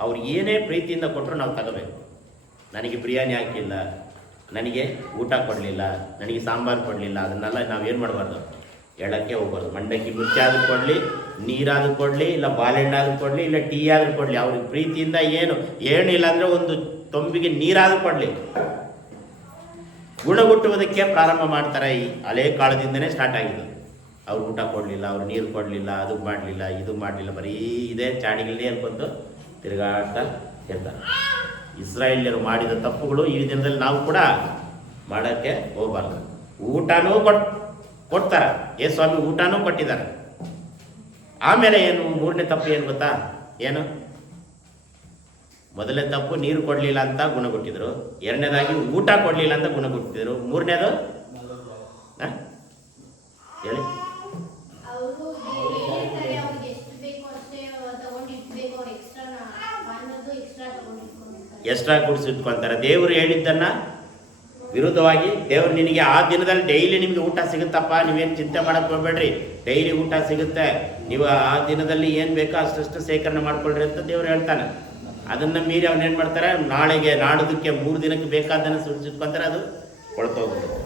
ಅವ್ರು ಏನೇ ಪ್ರೀತಿಯಿಂದ ಕೊಟ್ಟರು ನಾವು ತಗೋಬೇಕು. ನನಗೆ ಬಿರಿಯಾನಿ ಹಾಕಿಲ್ಲ, ನನಗೆ ಊಟ ಕೊಡಲಿಲ್ಲ, ನನಗೆ ಸಾಂಬಾರು ಕೊಡಲಿಲ್ಲ, ಅದನ್ನೆಲ್ಲ ನಾವೇನು ಮಾಡಬಾರ್ದು, ಹೇಳೋಕ್ಕೆ ಹೋಗ್ಬಾರ್ದು. ಮಂಡಕ್ಕಿ ಮಿರ್ಚಿ ಆದರೂ ಕೊಡಲಿ, ನೀರಾದರೂ ಕೊಡಲಿ, ಇಲ್ಲ ಬಾಳೆಹಣ್ಣಾದರೂ ಕೊಡಲಿ, ಇಲ್ಲ ಟೀ ಆದರೂ ಕೊಡಲಿ, ಅವ್ರಿಗೆ ಪ್ರೀತಿಯಿಂದ ಏನಿಲ್ಲ ಅಂದರೆ ಒಂದು ತೊಂಬಿಗೆ ನೀರಾದರೂ ಕೊಡಲಿ, ಗುಣಗುಟ್ಟುವುದಕ್ಕೆ ಪ್ರಾರಂಭ ಮಾಡ್ತಾರೆ. ಈ ಹಳೇ ಕಾಲದಿಂದನೇ ಸ್ಟಾರ್ಟ್ ಆಗಿದೆ. ಅವ್ರು ಊಟ ಕೊಡಲಿಲ್ಲ, ಅವ್ರು ನೀರು ಕೊಡಲಿಲ್ಲ, ಅದು ಮಾಡಲಿಲ್ಲ, ಇದು ಮಾಡಲಿಲ್ಲ, ಬರೀ ಇದೇ ಚಾಡಿಗಳನ್ನೇ ಅನ್ಕೊಂಡು ತಿರುಗಾಡ್ತಾ ಇರ್ತಾರೆ. ಇಸ್ರಾಯೇಲ್ಯರು ಮಾಡಿದ ತಪ್ಪುಗಳು ಈ ದಿನದಲ್ಲಿ ನಾವು ಕೂಡ ಮಾಡೋಕ್ಕೆ ಹೋಗಬಾರ್ದು. ಊಟನೂ ಕೊಡ್ತಾರೆ, ಸ್ವಾಮಿ ಊಟನೂ ಕೊಟ್ಟಿದ್ದಾರೆ. ಆಮೇಲೆ ಏನು, 3ನೇ ತಪ್ಪು ಏನು ಗೊತ್ತಾ? ಏನು? ಮೊದಲನೇ ತಪ್ಪು ನೀರು ಕೊಡಲಿಲ್ಲ ಅಂತ ಗುಣಗುಟ್ಟಿದ್ರು, 2ನೇದಾಗಿ ಊಟ ಕೊಡಲಿಲ್ಲ ಅಂತ ಗುಣಗುಟ್ಟಿದ್ರು, 3ನೇದು ಹೇಳಿ. ಎಕ್ಸ್ಟ್ರಾ ಇಟ್ಕೊಳ್ತಾರೆ. ದೇವರು ಹೇಳಿದ್ದನ್ನ ವಿರುದ್ಧವಾಗಿ, ದೇವರು ನಿನಗೆ ಆ ದಿನದಲ್ಲಿ ಡೈಲಿ ನಿಮಗೆ ಊಟ ಸಿಗುತ್ತಪ್ಪ, ನೀವೇನು ಚಿಂತೆ ಮಾಡಕ್ಕೆ ಹೋಗ್ಬೇಡ್ರಿ, ಡೈಲಿ ಊಟ ಸಿಗುತ್ತೆ, ನೀವು ಆ ದಿನದಲ್ಲಿ ಏನು ಬೇಕೋ ಅಷ್ಟು ಸೇಕರಣೆ ಮಾಡ್ಕೊಳ್ರಿ ಅಂತ ದೇವ್ರು ಹೇಳ್ತಾನೆ. ಅದನ್ನು ಮೀರಿ ಅವನೇನು ಮಾಡ್ತಾರೆ, ನಾಳೆಗೆ ನಾಡೋದಕ್ಕೆ 3 ದಿನಕ್ಕೆ ಬೇಕಾದನ್ನು ಸುಡಿಸಿಟ್ಕೊತಾರೆ, ಅದು ಕೊಳ್ತೋಗ್ಬಿಡುತ್ತೆ.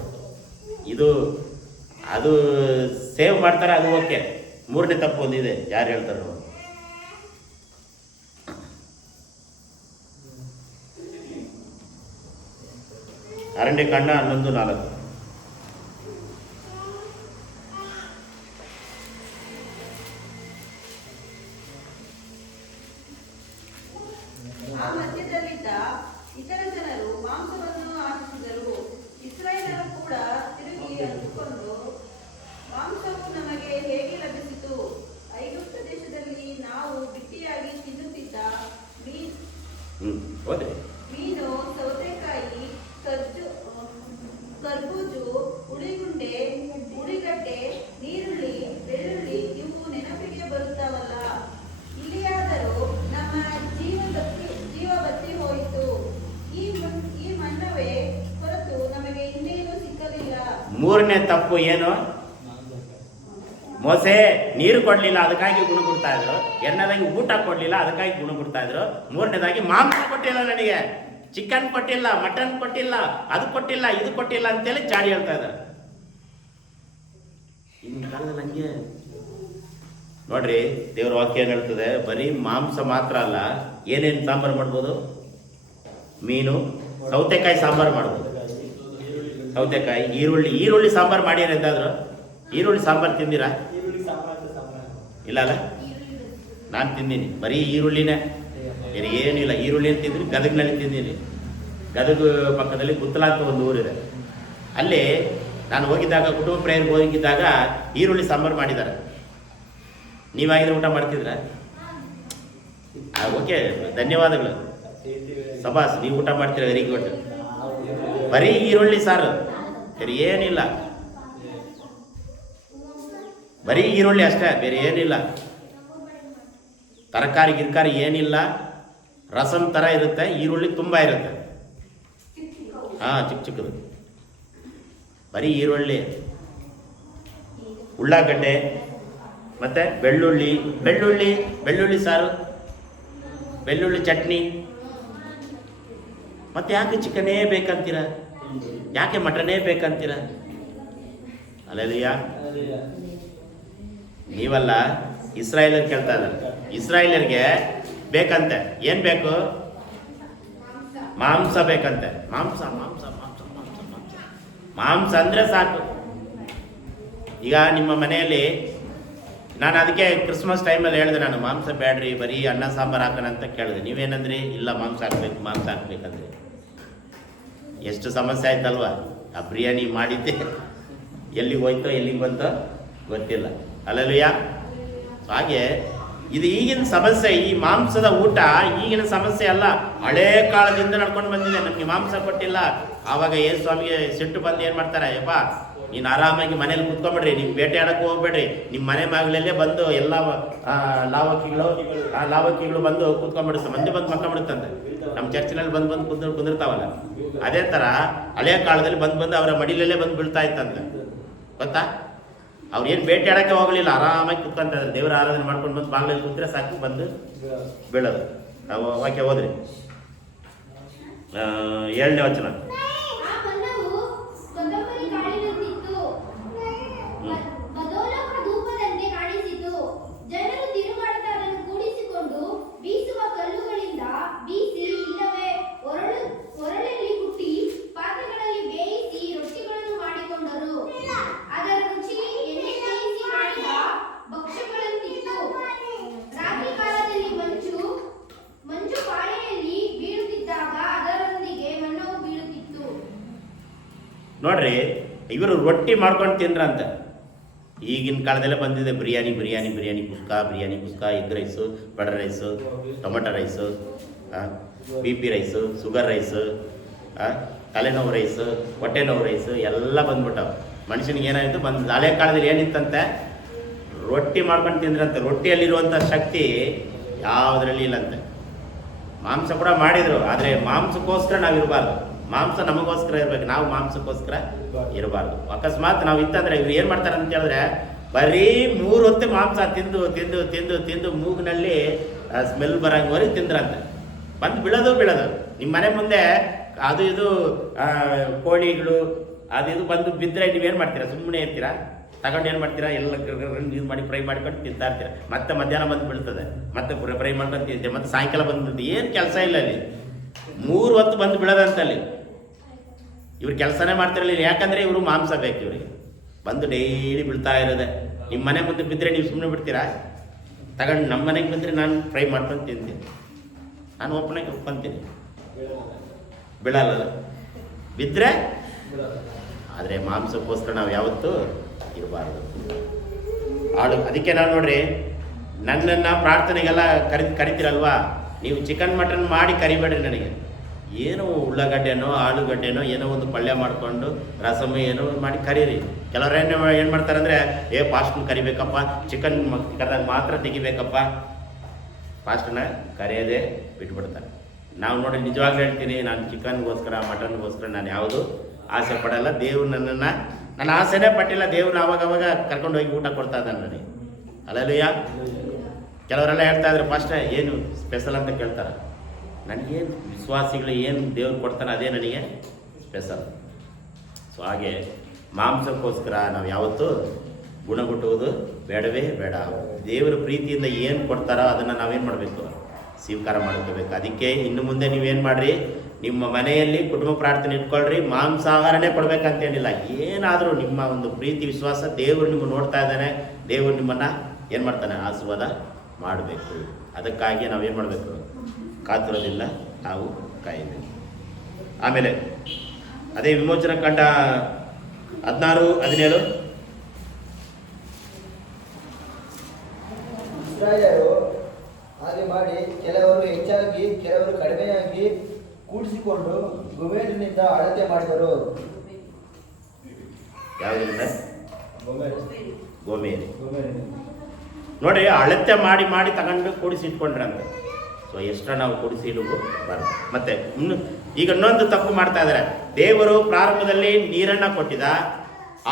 ಅದು ಸೇವ್ ಮಾಡ್ತಾರೆ, ಅದು ಓಕೆ. 3ನೇ ತಪ್ಪು ಒಂದಿದೆ, ಯಾರು ಹೇಳ್ತಾರೆ ನೋಡಿ. ಅರಣ್ಯಕಾಂಡ 11:4. ಆ ಮಧ್ಯದಲ್ಲಿದ್ದ ಇತರ ಜನರು ಮಾಂಸವನ್ನು ಆಶಿಸಿದರು. ಇಸ್ರಾಯೇಲರು ಕೂಡ ತಿರುಗಿ ಅಂದುಕೊಂಡು, ಮಾಂಸವು ನಮಗೆ ಹೇಗೆ ಲಭಿಸಿತು? ಐಗುಪ್ತ ದೇಶದಲ್ಲಿ ನಾವು ಬಿಟ್ಟಿಯಾಗಿ ತಿನ್ನುತ್ತಿದ್ದ ಮೀನು, ಸೌತೆಕಾಯಿ, ಕರ್ಬೂಜು, ಉಳಿಗಡ್ಡೆ, ನೀರುಳ್ಳಿ, ಬೆಳ್ಳುಳ್ಳಿ ಇವು ನೆನಪಿಗೆ ಬರುತ್ತವಲ್ಲ. ಇಲ್ಲಿಯಾದರೂ ನಮ್ಮ ಜೀವ ಬತ್ತಿ ಹೋಯಿತು. ಈ ಮನ್ನವೇ ಹೊರತು ನಮಗೆ ಇನ್ನೇನು ಸಿಕ್ಕಲಿಲ್ಲ. 3ನೇ ತಪ್ಪು ಏನು? ಮೋಸೆ ನೀರು ಕೊಡಲಿಲ್ಲ, ಅದಕ್ಕಾಗಿ ಗುಣಗುಡ್ತಾ ಇದ್ರು. 2ನೇದಾಗಿ ಊಟ ಕೊಡಲಿಲ್ಲ, ಅದಕ್ಕಾಗಿ ಗುಣಗುಡ್ತಾ ಇದ್ರು. 3ನೇದಾಗಿ ಮಾಂಸ ಕೊಟ್ಟಿಲ್ಲ, ನನಗೆ ಚಿಕನ್ ಕೊಟ್ಟಿಲ್ಲ, ಮಟನ್ ಕೊಟ್ಟಿಲ್ಲ, ಅದು ಕೊಟ್ಟಿಲ್ಲ, ಇದು ಕೊಟ್ಟಿಲ್ಲ ಅಂತೇಳಿ ಚಾಡಿ ಹೇಳ್ತಾ ಇದ್ದಾರೆ. ಇನ್ನು ಕಾಲದಲ್ಲಿ ಹಂಗೆ ನೋಡ್ರಿ, ದೇವ್ರ ವಾಕ್ಯ ಏನು ಹೇಳ್ತದೆ, ಬರೀ ಮಾಂಸ ಮಾತ್ರ ಅಲ್ಲ, ಏನೇನು ಸಾಂಬಾರು ಮಾಡ್ಬೋದು? ಮೀನು, ಸೌತೆಕಾಯಿ ಸಾಂಬಾರು ಮಾಡ್ಬೋದು, ಸೌತೆಕಾಯಿ, ಈರುಳ್ಳಿ ಸಾಂಬಾರು ಮಾಡಿರ ಎಂದಾದ್ರು? ಈರುಳ್ಳಿ ಸಾಂಬಾರು ತಿಂದಿರಾ? ಇಲ್ಲ ಅಲ್ಲ, ನಾನು ತಿಂದೀನಿ, ಬರೀ ಈರುಳ್ಳಿನೇ, ಬೇರೆ ಏನಿಲ್ಲ. ಈರುಳ್ಳಿ ತಿಂದ್ರಿ, ಗದಗಿನಲ್ಲಿ ತಿಂದೀನಿ. ಗದಗ ಪಕ್ಕದಲ್ಲಿ ಗುತ್ತಲ ಅಂತ ಒಂದು ಊರಿದೆ. ಅಲ್ಲಿ ನಾನು ಹೋಗಿದ್ದಾಗ, ಕುಟುಂಬ ಪ್ರೇಯರ್ಗೆ ಹೋಗಿದ್ದಾಗ ಈರುಳ್ಳಿ ಸಾಂಬಾರು ಮಾಡಿದ್ದಾರೆ. ನೀವಾಗಿದ್ರೆ ಊಟ ಮಾಡ್ತಿದ್ರ? ಓಕೆ, ಧನ್ಯವಾದಗಳು, ಸಬಾಸ್, ನೀವು ಊಟ ಮಾಡ್ತೀರ, ವೆರಿ ಗುಡ್. ಬರೀ ಈರುಳ್ಳಿ ಸಾರು, ಬೇರೆ ಏನಿಲ್ಲ, ಬರೀ ಈರುಳ್ಳಿ ಅಷ್ಟೇ, ಬೇರೆ ಏನಿಲ್ಲ. ತರಕಾರಿ ಗಿರ್ಕಾರಿ ಏನಿಲ್ಲ, ರಸಮ್ ಥರ ಇರುತ್ತೆ, ಈರುಳ್ಳಿ ತುಂಬ ಇರುತ್ತೆ. ಚಿಕ್ಕದು, ಬರೀ ಈರುಳ್ಳಿ, ಉಳ್ಳಾಗಡ್ಡೆ, ಮತ್ತು ಬೆಳ್ಳುಳ್ಳಿ ಸಾರು, ಬೆಳ್ಳುಳ್ಳಿ ಚಟ್ನಿ. ಮತ್ತೆ ಯಾಕೆ ಚಿಕನ್ನೇ ಬೇಕಂತೀರ? ಯಾಕೆ ಮಟನೇ ಬೇಕಂತೀರ? ಅಲ್ಲೆಲ್ಲಯ್ಯ, ನೀವಲ್ಲ, ಇಸ್ರಾಯೇಲರ್ ಕೇಳ್ತಾ ಇದ್ದಾರೆ. ಇಸ್ರಾಯೇಲರಿಗೆ ಬೇಕಂತೆ, ಏನ್ ಬೇಕು? ಮಾಂಸ ಬೇಕಂತೆ. ಮಾಂಸ ಮಾಂಸ ಮಾಂಸ ಮಾಂಸ ಮಾಂಸ ಮಾಂಸ ಅಂದ್ರೆ ಸಾಕು. ಈಗ ನಿಮ್ಮ ಮನೆಯಲ್ಲಿ ನಾನು ಅದಕ್ಕೆ ಕ್ರಿಸ್ಮಸ್ ಟೈಮಲ್ಲಿ ಹೇಳಿದೆ, ನಾನು ಮಾಂಸ ಬೇಡ್ರಿ, ಬರೀ ಅನ್ನ ಸಾಂಬಾರು ಹಾಕೋಣ ಅಂತ ಕೇಳಿದೆ. ನೀವೇನಂದ್ರಿ? ಇಲ್ಲ, ಮಾಂಸ ಹಾಕ್ಬೇಕು, ಮಾಂಸ ಹಾಕ್ಬೇಕಂದ್ರೆ. ಎಷ್ಟು ಸಮಸ್ಯೆ ಆಯ್ತಲ್ವ? ಆ ಬಿರಿಯಾನಿ ಮಾಡಿದ್ದೆ ಎಲ್ಲಿಗೆ ಹೋಯ್ತೋ ಎಲ್ಲಿಗೆ ಬಂತೋ ಗೊತ್ತಿಲ್ಲ. ಅಲ್ಲಲ್ವಯ್ಯ? ಹಾಗೆ ಇದು ಈಗಿನ ಸಮಸ್ಯೆ. ಈ ಮಾಂಸದ ಊಟ ಈಗಿನ ಸಮಸ್ಯೆ ಅಲ್ಲ, ಹಳೇ ಕಾಲದಿಂದ ನಡ್ಕೊಂಡು ಬಂದಿದೆ. ನಮಗೆ ಮಾಂಸ ಕೊಟ್ಟಿಲ್ಲ. ಆವಾಗ ಏನ್ ಸ್ವಾಮಿಗೆ ಸಿಟ್ಟು ಬಂದು ಏನು ಮಾಡ್ತಾರೆ, ಯಪ್ಪ ನೀನು ಆರಾಮಾಗಿ ಮನೇಲಿ ಕೂತ್ಕೊಂಡ್ಬಿಡ್ರಿ, ನೀವು ಬೇಟೆ ಆಡಕ್ಕೆ ಹೋಗ್ಬೇಡ್ರಿ, ನಿಮ್ಮ ಮನೆ ಬಾಗಿಲಲ್ಲೇ ಬಂದು ಎಲ್ಲ ಲಾವಕ್ಕಿಗಳು ಬಂದು ಕೂತ್ಕೊಂಡ್ಬಿಡುತ್ತೆ, ಮಂದಿ ಬಂದು ಮಕ್ಕೊಂಡ್ಬಿಡುತ್ತಂತೆ. ನಮ್ಮ ಚರ್ಚಿನಲ್ಲಿ ಬಂದು ಕುಂದಿರ್ತಾವಲ್ಲ, ಅದೇ ಥರ ಹಳೆಯ ಕಾಲದಲ್ಲಿ ಬಂದು ಅವರ ಮಡಿಲಲ್ಲೇ ಬಂದು ಬೀಳ್ತಾ ಇತ್ತಂತೆ. ಗೊತ್ತಾ? ಅವ್ರು ಏನು ಬೇಟೆ ಆಡೋಕ್ಕೆ ಹೋಗಲಿಲ್ಲ, ಆರಾಮಾಗಿ ಕುತ್ಕೊಂತ ಇದ್ದಾರೆ. ದೇವರ ಆರಾಧನೆ ಮಾಡ್ಕೊಂಡು ಬಂದು ಬಾಗಿಲಲ್ಲಿ ಕೂತ್ರೆ ಸಾಕು, ಬಂದು ಬೀಳೋದು. ವಾಕ್ಯ ಹೋದ್ರಿ 7ನೇ ವಚನ. ಆ ಮನ್ನವು ಕೊತ್ತಂಬರಿ ಕಾಳಿನಂತಿತ್ತು, ಬದೋಲಕ ಧೂಪದಂತೆ ಕಾಣಿಸಿತು. ಜನರು ತಿರುಗಾಡುತ್ತಾ ಅದನ್ನು ಕೂಡಿಸಿಕೊಂಡು ಬೀಸುವ ಕಲ್ಲುಗಳಿಂದ ಬೀಸಿ, ಇಲ್ಲವೇ ಒರಳಲ್ಲಿ ಕುಟ್ಟಿ ಪಾತ್ರೆಗಳಲ್ಲಿ ಬೇಯಿಸಿ ರೊಟ್ಟಿಗಳನ್ನು ಮಾಡಿಕೊಂಡರು. ಅದರ ರುಚಿ ಎಣ್ಣೆ ಬೇಯಿಸಿ ಮಾಡಿದ ಭಕ್ಷ್ಯಗಳಂತಿತ್ತು. ರಾತ್ರಿ ಕಾಲದಲ್ಲಿ ಮಂಜು ಪಾಳೆಯಲ್ಲಿ ಬೀಳುತ್ತಿದ್ದಾಗ ಅದರೊಂದಿಗೆ ಮನ್ನವು ಬೀಳುತ್ತಿತ್ತು. ನೋಡ್ರಿ, ಇವರು ರೊಟ್ಟಿ ಮಾಡ್ಕೊಂಡು ತಿಂದ್ರಂತ. ಈಗಿನ ಕಾಲದಲ್ಲೇ ಬಂದಿದೆ biryani biryani biryani kuska, egg rice, butter rice, tomato rice, BP rice, sugar rice, ತಲೆನೋವು ರೈಸು, ಹೊಟ್ಟೆ ನೋವು ರೈಸು ಎಲ್ಲ ಬಂದ್ಬಿಟ್ಟವು. ಮನುಷ್ಯನಿಗೆ ಏನಾಯಿತು, ಬಂದು ಹಳೆ ಕಾಲದಲ್ಲಿ ಏನಿತ್ತಂತೆ, ರೊಟ್ಟಿ ಮಾಡ್ಕೊಂಡು ತಿಂದ್ರಂತೆ. ರೊಟ್ಟಿಯಲ್ಲಿರುವಂಥ ಶಕ್ತಿ ಯಾವುದರಲ್ಲಿ ಇಲ್ಲಂತೆ. ಮಾಂಸ ಕೂಡ ಮಾಡಿದರು, ಆದರೆ ಮಾಂಸಕ್ಕೋಸ್ಕರ ನಾವು ಇರಬಾರ್ದು. ಮಾಂಸ ನಮಗೋಸ್ಕರ ಇರಬೇಕು, ನಾವು ಮಾಂಸಕ್ಕೋಸ್ಕರ ಇರಬಾರ್ದು. ಅಕಸ್ಮಾತ್ ನಾವು ಇತ್ತಂದ್ರೆ ಇವ್ರು ಏನು ಮಾಡ್ತಾರೆ ಅಂತ ಹೇಳಿದ್ರೆ, ಬರೀ 3 ಹೊತ್ತು ಮಾಂಸ ತಿಂದು ತಿಂದು ತಿಂದು ತಿಂದು ಮೂಗಿನಲ್ಲಿ ಸ್ಮೆಲ್ ಬರೋಂಗವರೆಗೆ ತಿಂದ್ರಂತೆ. ಬಂದು ಬೀಳೋದು. ನಿಮ್ಮ ಮನೆ ಮುಂದೆ ಅದು ಇದು ಕೋಳಿಗಳು ಅದು ಇದು ಬಂದು ಬಿದ್ದರೆ ನೀವೇನು ಮಾಡ್ತೀರಾ? ಸುಮ್ಮನೆ ಇರ್ತೀರಾ? ತಗೊಂಡು ಏನು ಮಾಡ್ತೀರಾ? ಎಲ್ಲ ಇದು ಮಾಡಿ ಫ್ರೈ ಮಾಡ್ಕೊಂಡು ತಿಂತಾ ಇರ್ತೀರ. ಮತ್ತೆ ಮಧ್ಯಾಹ್ನ ಬಂದು ಬೀಳ್ತದೆ, ಮತ್ತೆ ಫ್ರೈ ಮಾಡ್ಕೊಂಡು ತಿಂತೀವಿ, ಮತ್ತೆ ಸಾಯಂಕಾಲ ಬಂದು ಏನು ಕೆಲಸ ಇಲ್ಲ ಅಲ್ಲಿ. 3 ಹೊತ್ತು ಬಂದು ಬೀಳೋದಂತಲ್ಲಿ. ಇವ್ರು ಕೆಲಸನೇ ಮಾಡ್ತಿರಲಿಲ್ಲ, ಯಾಕಂದರೆ ಇವರು ಮಾಂಸ ಬೇಕು ಇವರಿಗೆ. ಬಂದು ಡೈಲಿ ಬೀಳ್ತಾ ಇರೋದೆ. ನಿಮ್ಮ ಮನೆ ಮುಂದೆ ಬಿದ್ದರೆ ನೀವು ಸುಮ್ಮನೆ ಬಿಡ್ತೀರಾ? ತಗೊಂಡು ನಮ್ಮ ಮನೆಗೆ ಬಂದರೆ ನಾನು ಫ್ರೈ ಮಾಡ್ಕೊಂಡು ತಿಂತೀನಿ, ನಾನು ಒಬ್ಬನಾಗೆ ಒಪ್ಕೊಂತೀನಿ. ಬೀಳಲ್ಲ, ಬಿದ್ದರೆ. ಆದರೆ ಮಾಂಸಕ್ಕೋಸ್ಕರ ನಾವು ಯಾವತ್ತೂ ಇರಬಾರ್ದು. ಅದಕ್ಕೆ ನಾವು ನೋಡ್ರಿ, ನನ್ನನ್ನು ಪ್ರಾರ್ಥನೆಗೆಲ್ಲ ಕರಿತೀರಲ್ವಾ, ನೀವು ಚಿಕನ್ ಮಟನ್ ಮಾಡಿ ಕರಿಬೇಡ್ರಿ ನನಗೆ. ಏನೋ ಉಳ್ಳಾಗಡ್ಡೆನೋ ಆಲೂಗಡ್ಡೆನೋ ಏನೋ ಒಂದು ಪಲ್ಯ ಮಾಡಿಕೊಂಡು ರಸಮ್ ಏನೋ ಮಾಡಿ ಕರೀರಿ. ಕೆಲವ್ರು ಏನು ಮಾಡ್ತಾರೆ ಅಂದರೆ, ಪಾಸ್ಟನ್ನ ಕರಿಬೇಕಪ್ಪ, ಚಿಕನ್ ಕರೆದಾಗ ಮಾತ್ರ ತೆಗಿಬೇಕಪ್ಪ, ಪಾಸ್ಟನ್ನ ಕರೆಯೋದೇ ಬಿಟ್ಬಿಡ್ತಾರೆ. ನಾವು ನೋಡಿ, ನಿಜವಾಗ್ಲೂ ಹೇಳ್ತೀನಿ, ನಾನು ಚಿಕನ್ಗೋಸ್ಕರ ಮಟನ್ಗೋಸ್ಕರ ನಾನು ಯಾವುದು ಆಸೆ ಪಡಲ್ಲ. ದೇವ್ರು ನನ್ನನ್ನು, ನನ್ನ ಆಸೆನೇ ಪಟ್ಟಿಲ್ಲ, ದೇವ್ರು ಅವಾಗವಾಗ ಕರ್ಕೊಂಡು ಹೋಗಿ ಊಟ ಕೊಡ್ತಾ ಇದ್ದಾನೆ ನನಗೆ. ಅಲ್ಲಲ್ವಯ್ಯ? ಕೆಲವರೆಲ್ಲ ಹೇಳ್ತಾ ಇದ್ರು, ಫಸ್ಟ್ ಏನು ಸ್ಪೆಷಲ್ ಅಂತ ಕೇಳ್ತಾರೆ. ನನಗೇನು ವಿಶ್ವಾಸಿಗಳು ಏನು ದೇವ್ರು ಕೊಡ್ತಾನೆ ಅದೇ ನನಗೆ ಸ್ಪೆಷಲ್. ಸೊ ಹಾಗೆ ಮಾಂಸಕ್ಕೋಸ್ಕರ ನಾವು ಯಾವತ್ತೂ ಗುಣಗುಟ್ಟುವುದು ಬೇಡವೇ ಬೇಡ. ದೇವರ ಪ್ರೀತಿಯಿಂದ ಏನು ಕೊಡ್ತಾರೋ ಅದನ್ನು ನಾವೇನು ಮಾಡಬೇಕು? ಸ್ವೀಕಾರ ಮಾಡ್ಕೋಬೇಕು. ಅದಕ್ಕೆ ಇನ್ನು ಮುಂದೆ ನೀವೇನು ಮಾಡಿರಿ, ನಿಮ್ಮ ಮನೆಯಲ್ಲಿ ಕುಟುಂಬ ಪ್ರಾರ್ಥನೆ ಇಟ್ಕೊಳ್ರಿ. ಮಾಂಸಾಹಾರನೇ ಕೊಡಬೇಕಂತೇನಿಲ್ಲ, ಏನಾದರೂ ನಿಮ್ಮ ಒಂದು ಪ್ರೀತಿ ವಿಶ್ವಾಸ, ದೇವರು ನಿಮ್ಮ ನೋಡ್ತಾ ಇದ್ದಾನೆ, ದೇವರು ನಿಮ್ಮನ್ನು ಏನು ಮಾಡ್ತಾನೆ? ಆಶೀರ್ವಾದ ಮಾಡಬೇಕು. ಅದಕ್ಕಾಗಿ ನಾವೇನು ಮಾಡಬೇಕು? ಕಾತಿರೋದಿಲ್ಲ, ನಾವು ಕಾಯಬೇಕು. ಆಮೇಲೆ ಅದೇ ವಿಮೋಚನಾ ಕಂಡ 16-17. ಇಸ್ರಾಯೇಲರು ಹಾಗೆ ಮಾಡಿ ಕೆಲವರು ಹೆಚ್ಚಾಗಿ ಕೆಲವರು ಕಡಿಮೆಯಾಗಿ ಕೂಡಿಸಿಕೊಂಡು ಗೋಮೇರಿನಿಂದ ಅಳತೆ ಮಾಡಿದರು. ಯಾವುದರಿಂದ? ಗೋಮೇರಿ. ನೋಡಿ, ಅಳತೆ ಮಾಡಿ ಮಾಡಿ ತಗೊಂಡು ಕೂಡಿಸಿ ಇಟ್ಕೊಂಡ್ರಂತ. ಸೊ ಎಷ್ಟರ ನಾವು ಕೂಡಿಸಿ ಇಡಬಾರ್ದು. ಮತ್ತೆ ಈಗ ಇನ್ನೊಂದು ತಪ್ಪು ಮಾಡ್ತಾ ಇದ್ದಾರೆ. ದೇವರು ಪ್ರಾರಂಭದಲ್ಲಿ ನೀರನ್ನು ಕೊಟ್ಟಿದ್ದ,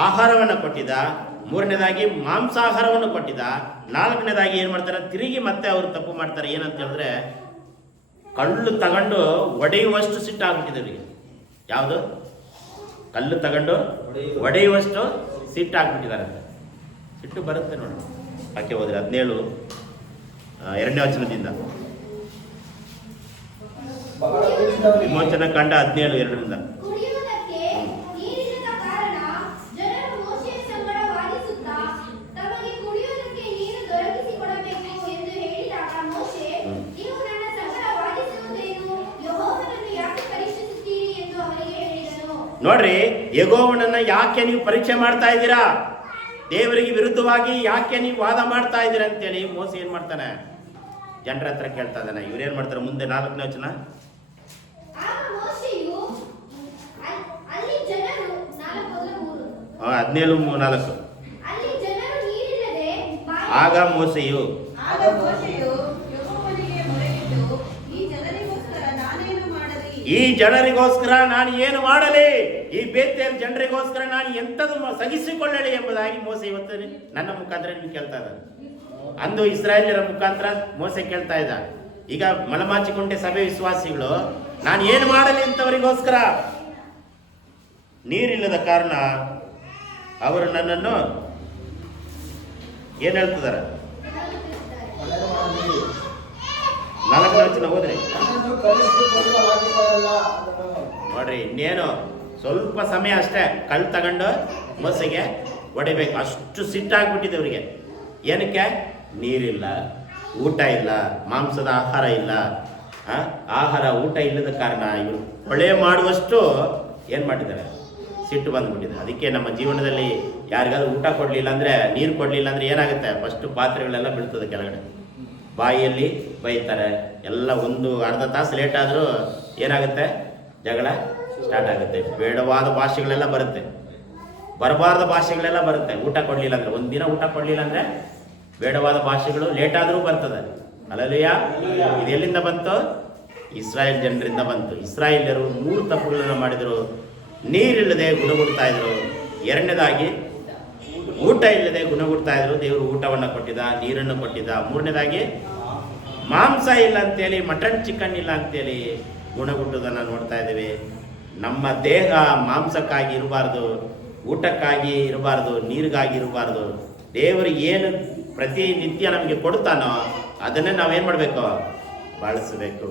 ಆಹಾರವನ್ನು ಕೊಟ್ಟಿದ್ದ, 3ನೇದಾಗಿ ಮಾಂಸಾಹಾರವನ್ನು ಕೊಟ್ಟಿದ್ದ, 4ನೇದಾಗಿ ಏನು ಮಾಡ್ತಾರೆ? ತಿರುಗಿ ಮತ್ತೆ ಅವರು ತಪ್ಪು ಮಾಡ್ತಾರೆ. ಏನಂತ ಹೇಳಿದ್ರೆ, ಕಳ್ಳು ತಗೊಂಡು ಒಡೆಯುವಷ್ಟು ಸಿಟ್ಟಾಗ್ಬಿಟ್ಟಿದೆ ಅವರಿಗೆ. ಯಾವುದು? ಕಲ್ಲು ತಗೊಂಡು ಒಡೆಯುವಷ್ಟು ಸಿಟ್ಟು ಹಾಕ್ಬಿಟ್ಟಿದಾರಂತೆ. ಸಿಟ್ಟು ಬರುತ್ತೆ ನೋಡಿ. ಯಾಕೆ ಹೋದ್ರೆ 17 2ನೇ ವಚನದಿಂದ, ಬಹಳ ಕೂಡಿಸಿದವರಿಗೆ ವಿಮೋಚನ ಕಂಡ 17 2ರಿಂದ. ಕುಡಿಯುವುದಕ್ಕೆ ನೀರಿಲ್ಲದ ಕಾರಣ ಜನರು ಮೋಶೆಯ ಸಂಗಡ ವಾದಿಸುತ್ತಾ ತಮಗೆ ಕುಡಿಯುವುದಕ್ಕೆ ನೀರು ದೊರಕಿಸಿಕೊಡಬೇಕು ಎಂದು ಹೇಳಿದಾಗ ಮೋಶೆ, ನೀವು ನನ್ನ ಸಂಗಡ ವಾದಿಸುವುದೇನು? ಯೆಹೋವನನ್ನು ಯಾಕೆ ಪರೀಕ್ಷಿಸುತ್ತೀರಿ ಎಂದು ಅವರಿಗೆ ಹೇಳಿದನು. ನೋಡ್ರಿ, ಯೆಹೋವನನ್ನ ಯಾಕೆ ನೀವು ಪರೀಕ್ಷೆ ಮಾಡ್ತಾ ಇದ್ದೀರಾ? ದೇವರಿಗೆ ವಿರುದ್ಧವಾಗಿ ಯಾಕೆ ನೀವು ವಾದ ಮಾಡ್ತಾ ಇದ್ದೀರಾ ಅಂತೇಳಿ ಮೋಸ ಏನ್ ಮಾಡ್ತಾನೆ, ಜನರ ಹತ್ರ ಕೇಳ್ತಾ ಇದ್ದಾನೆ. ಇವ್ರೇನ್ ಮಾಡ್ತಾರೆ ಮುಂದೆ 4ನೇ ವಚನ. ಆಗ ಮೋಶೆಯು ಅಲ್ಲಿ ಜನರು 4:3 17:4. ಅಲ್ಲಿ ಜನರು ನೀರಿಲ್ಲದೆ ಆಗ ಮೋಸೆಯು ಆಗ ಮೋಶೆಯು ಯೆಹೋವನಿಗೆ ಮೊರೆಯಿಟ್ಟು, ಈ ಜನರಿಗೋಸ್ಕರ ನಾನೇನು ಮಾಡಲಿ? ಈ ಜನರಿಗೋಸ್ಕರ ನಾನು ಏನು ಮಾಡಲಿ? ಈ ಬೇತೇಲ್ ಜನರಿಗೋಸ್ಕರ ನಾನು ಎಂಥದ್ದು ಸಹಿಸಿಕೊಳ್ಳಲಿ ಎಂಬುದಾಗಿ ಮೋಸ ಇವತ್ತು ನನ್ನ ಮುಖಾಂತರ ನಿಮ್ಗೆ ಕೇಳ್ತಾ ಇದ್ದಾರೆ. ಅಂದು ಇಸ್ರಾಯೇಲ್ಯರ ಮುಖಾಂತರ ಮೋಸ ಕೇಳ್ತಾ ಇದ್ದ. ಈಗ ಮಲಮಾಚಿಕೊಂಡೆ ಸಭೆ ವಿಶ್ವಾಸಿಗಳು ನಾನು ಏನು ಮಾಡಲಿ ಅಂತವರಿಗೋಸ್ಕರ ನೀರಿಲ್ಲದ ಕಾರಣ ಅವರು ನನ್ನನ್ನು ಏನ್ ಹೇಳ್ತಿದ್ದಾರೆ? 4ನೇ ವಚನ ಹೋದ್ರಿ ನನ್ನನ್ನು ಕಳುಹಿಸಿಕೊಂಡು ಹಾಕಿದ್ದಾರಲ್ಲ ಅದನ್ನು ನೋಡ್ರಿ. ಇನ್ನೇನು ಸ್ವಲ್ಪ ಸಮಯ ಅಷ್ಟೇ, ಕಲ್ಲು ತಗೊಂಡು ಮೋಸೆಗೆ ಹೊಡಿಬೇಕು. ಅಷ್ಟು ಸಿಟ್ಟಾಗ್ಬಿಟ್ಟಿದೆ ಅವರಿಗೆ. ಏನಕ್ಕೆ? ನೀರಿಲ್ಲ, ಊಟ ಇಲ್ಲ, ಮಾಂಸದ ಆಹಾರ ಇಲ್ಲ. ಆಹಾರ ಊಟ ಇಲ್ಲದ ಕಾರಣ ಇವರು ಹೊಳೆ ಮಾಡುವಷ್ಟು ಏನು ಮಾಡಿದ್ದಾರೆ, ಸಿಟ್ಟು ಬಂದ್ಬಿಟ್ಟಿದೆ. ಅದಕ್ಕೆ ನಮ್ಮ ಜೀವನದಲ್ಲಿ ಯಾರಿಗಾದ್ರೂ ಊಟ ಕೊಡಲಿಲ್ಲ ಅಂದರೆ, ನೀರು ಕೊಡಲಿಲ್ಲ ಅಂದರೆ ಏನಾಗುತ್ತೆ? ಫಸ್ಟು ಪಾತ್ರೆಗಳೆಲ್ಲ ಬೀಳ್ತದೆ ಕೆಳಗಡೆ, ಬಾಯಿಯಲ್ಲಿ ಬೈತಾರೆ ಎಲ್ಲ. ಒಂದು ಅರ್ಧ ತಾಸು ಲೇಟ್ ಆದರೂ ಏನಾಗುತ್ತೆ? ಜಗಳ ಸ್ಟಾರ್ಟ್ ಆಗುತ್ತೆ. ಬೇಡವಾದ ಭಾಷೆಗಳೆಲ್ಲ ಬರುತ್ತೆ, ಬರಬಾರ್ದ ಭಾಷೆಗಳೆಲ್ಲ ಬರುತ್ತೆ. ಊಟ ಕೊಡಲಿಲ್ಲ ಅಂದರೆ, ಒಂದಿನ ಊಟ ಕೊಡಲಿಲ್ಲ ಅಂದರೆ ಬೇಡವಾದ ಭಾಷೆಗಳು ಲೇಟ್ ಆದರೂ ಬರ್ತದೆ. ಅಲ್ಲಯ್ಯ, ಇದು ಎಲ್ಲಿಂದ ಬಂತು? ಇಸ್ರಾಯೇಲ್ ಜನರಿಂದ ಬಂತು. ಇಸ್ರಾಯೇಲ್ಯರು 3 ತಪ್ಪುಗಳನ್ನು ಮಾಡಿದರು. ನೀರಿಲ್ಲದೆ ಗುಣಗುಡ್ತಾ ಇದ್ರು. 2ನೇದಾಗಿ ಊಟ ಇಲ್ಲದೆ ಗುಣಗುಡ್ತಾ ಇದ್ರು. ದೇವರು ಊಟವನ್ನು ಕೊಟ್ಟಿದ್ದ, ನೀರನ್ನು ಕೊಟ್ಟಿದ್ದ. 3ನೇದಾಗಿ ಮಾಂಸ ಇಲ್ಲ ಅಂತೇಳಿ, ಮಟನ್ ಚಿಕನ್ ಇಲ್ಲ ಅಂತೇಳಿ ಗುಣಗುಟ್ಟುವುದನ್ನು ನೋಡ್ತಾ ಇದ್ದೀವಿ. ನಮ್ಮ ದೇಹ ಮಾಂಸಕ್ಕಾಗಿ ಇರಬಾರ್ದು, ಊಟಕ್ಕಾಗಿ ಇರಬಾರ್ದು, ನೀರಿಗಾಗಿ ಇರಬಾರ್ದು. ದೇವರು ಏನು ಪ್ರತಿನಿತ್ಯ ನಮಗೆ ಕೊಡ್ತಾನೋ ಅದನ್ನೇ ನಾವೇನು ಮಾಡಬೇಕು? ಬಳಸಬೇಕು.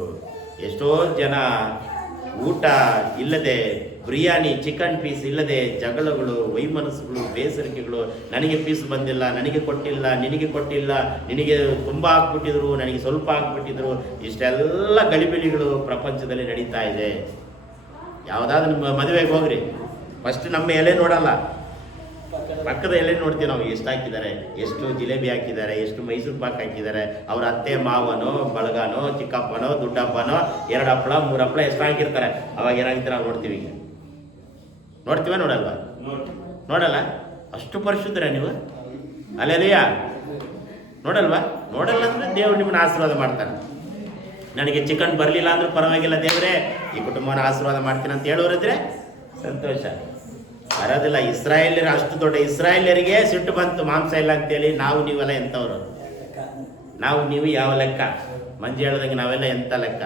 ಎಷ್ಟೋ ಜನ ಊಟ ಇಲ್ಲದೆ, ಬಿರಿಯಾನಿ ಚಿಕನ್ ಪೀಸ್ ಇಲ್ಲದೆ ಜಗಳಗಳು, ವೈಮನಸ್ಸುಗಳು, ಬೇಸರಿಕೆಗಳು. ನನಗೆ ಪೀಸ್ ಬಂದಿಲ್ಲ, ನನಗೆ ಕೊಟ್ಟಿಲ್ಲ, ನಿನಗೆ ಕೊಟ್ಟಿಲ್ಲ, ನಿನಗೆ ತುಂಬ ಹಾಕ್ಬಿಟ್ಟಿದ್ರು, ನನಗೆ ಸ್ವಲ್ಪ ಹಾಕ್ಬಿಟ್ಟಿದ್ರು. ಇಷ್ಟೆಲ್ಲ ಗಲಿಬಿಲಿಗಳು ಪ್ರಪಂಚದಲ್ಲಿ ನಡೀತಾ ಇದೆ. ಯಾವುದಾದ್ರೂ ನಿಮ್ಮ ಮದುವೆಗೆ ಹೋಗ್ರಿ, ಫಸ್ಟ್ ನಮ್ಮ ಎಲೆ ನೋಡಲ್ಲ, ಪಕ್ಕದ ಎಲೆ ನೋಡ್ತೀವಿ ನಾವು. ಎಷ್ಟು ಹಾಕಿದ್ದಾರೆ, ಎಷ್ಟು ಜಿಲೇಬಿ ಹಾಕಿದ್ದಾರೆ, ಎಷ್ಟು ಮೈಸೂರು ಪಾಕ್ ಹಾಕಿದ್ದಾರೆ, ಅವ್ರ ಅತ್ತೆ ಮಾವನೋ ಬಳಗನೋ ಚಿಕ್ಕಪ್ಪನೋ ದುಡ್ಡಪ್ಪನೋ 2 ಹಪ್ಪಳ 3 ಹಪ್ಪಳ ಎಷ್ಟು ಹಾಕಿರ್ತಾರೆ. ಅವಾಗ ಏನಾಗಿತ್ತು ನಾವು ನೋಡ್ತೀವಿ. ಈಗ ನೋಡ್ತೀವ ನೋಡಲ್ವಾ? ನೋಡಲ್ಲ. ಅಷ್ಟು ಪರಿಶುದ್ಧರ ನೀವು ಅಲ್ಲೆಲ್ಲ ನೋಡಲ್ವಾ? ನೋಡಲ್ಲ ಅಂದರೆ ದೇವ್ರು ನಿಮ್ಮನ್ನ ಆಶೀರ್ವಾದ ಮಾಡ್ತಾನೆ. ನನಗೆ ಚಿಕನ್ ಬರಲಿಲ್ಲ ಅಂದ್ರೂ ಪರವಾಗಿಲ್ಲ ದೇವರೇ, ಈ ಕುಟುಂಬನ ಆಶೀರ್ವಾದ ಮಾಡ್ತೀನಿ ಅಂತ ಹೇಳೋರಿದ್ರೆ ಸಂತೋಷ. ಬರೋದಿಲ್ಲ. ಇಸ್ರಾಯೇಲ್ಯರು ಅಷ್ಟು ದೊಡ್ಡ ಇಸ್ರಾಯೇಲ್ಯರಿಗೆ ಸಿಟ್ಟು ಬಂತು ಮಾಂಸ ಇಲ್ಲ ಅಂತೇಳಿ. ನಾವು ನೀವೆಲ್ಲ ಎಂಥವ್ರು? ನಾವು ನೀವು ಯಾವ ಲೆಕ್ಕ? ಮಂಜು ಹೇಳ್ದಂಗೆ ನಾವೆಲ್ಲ ಎಂಥ ಲೆಕ್ಕ?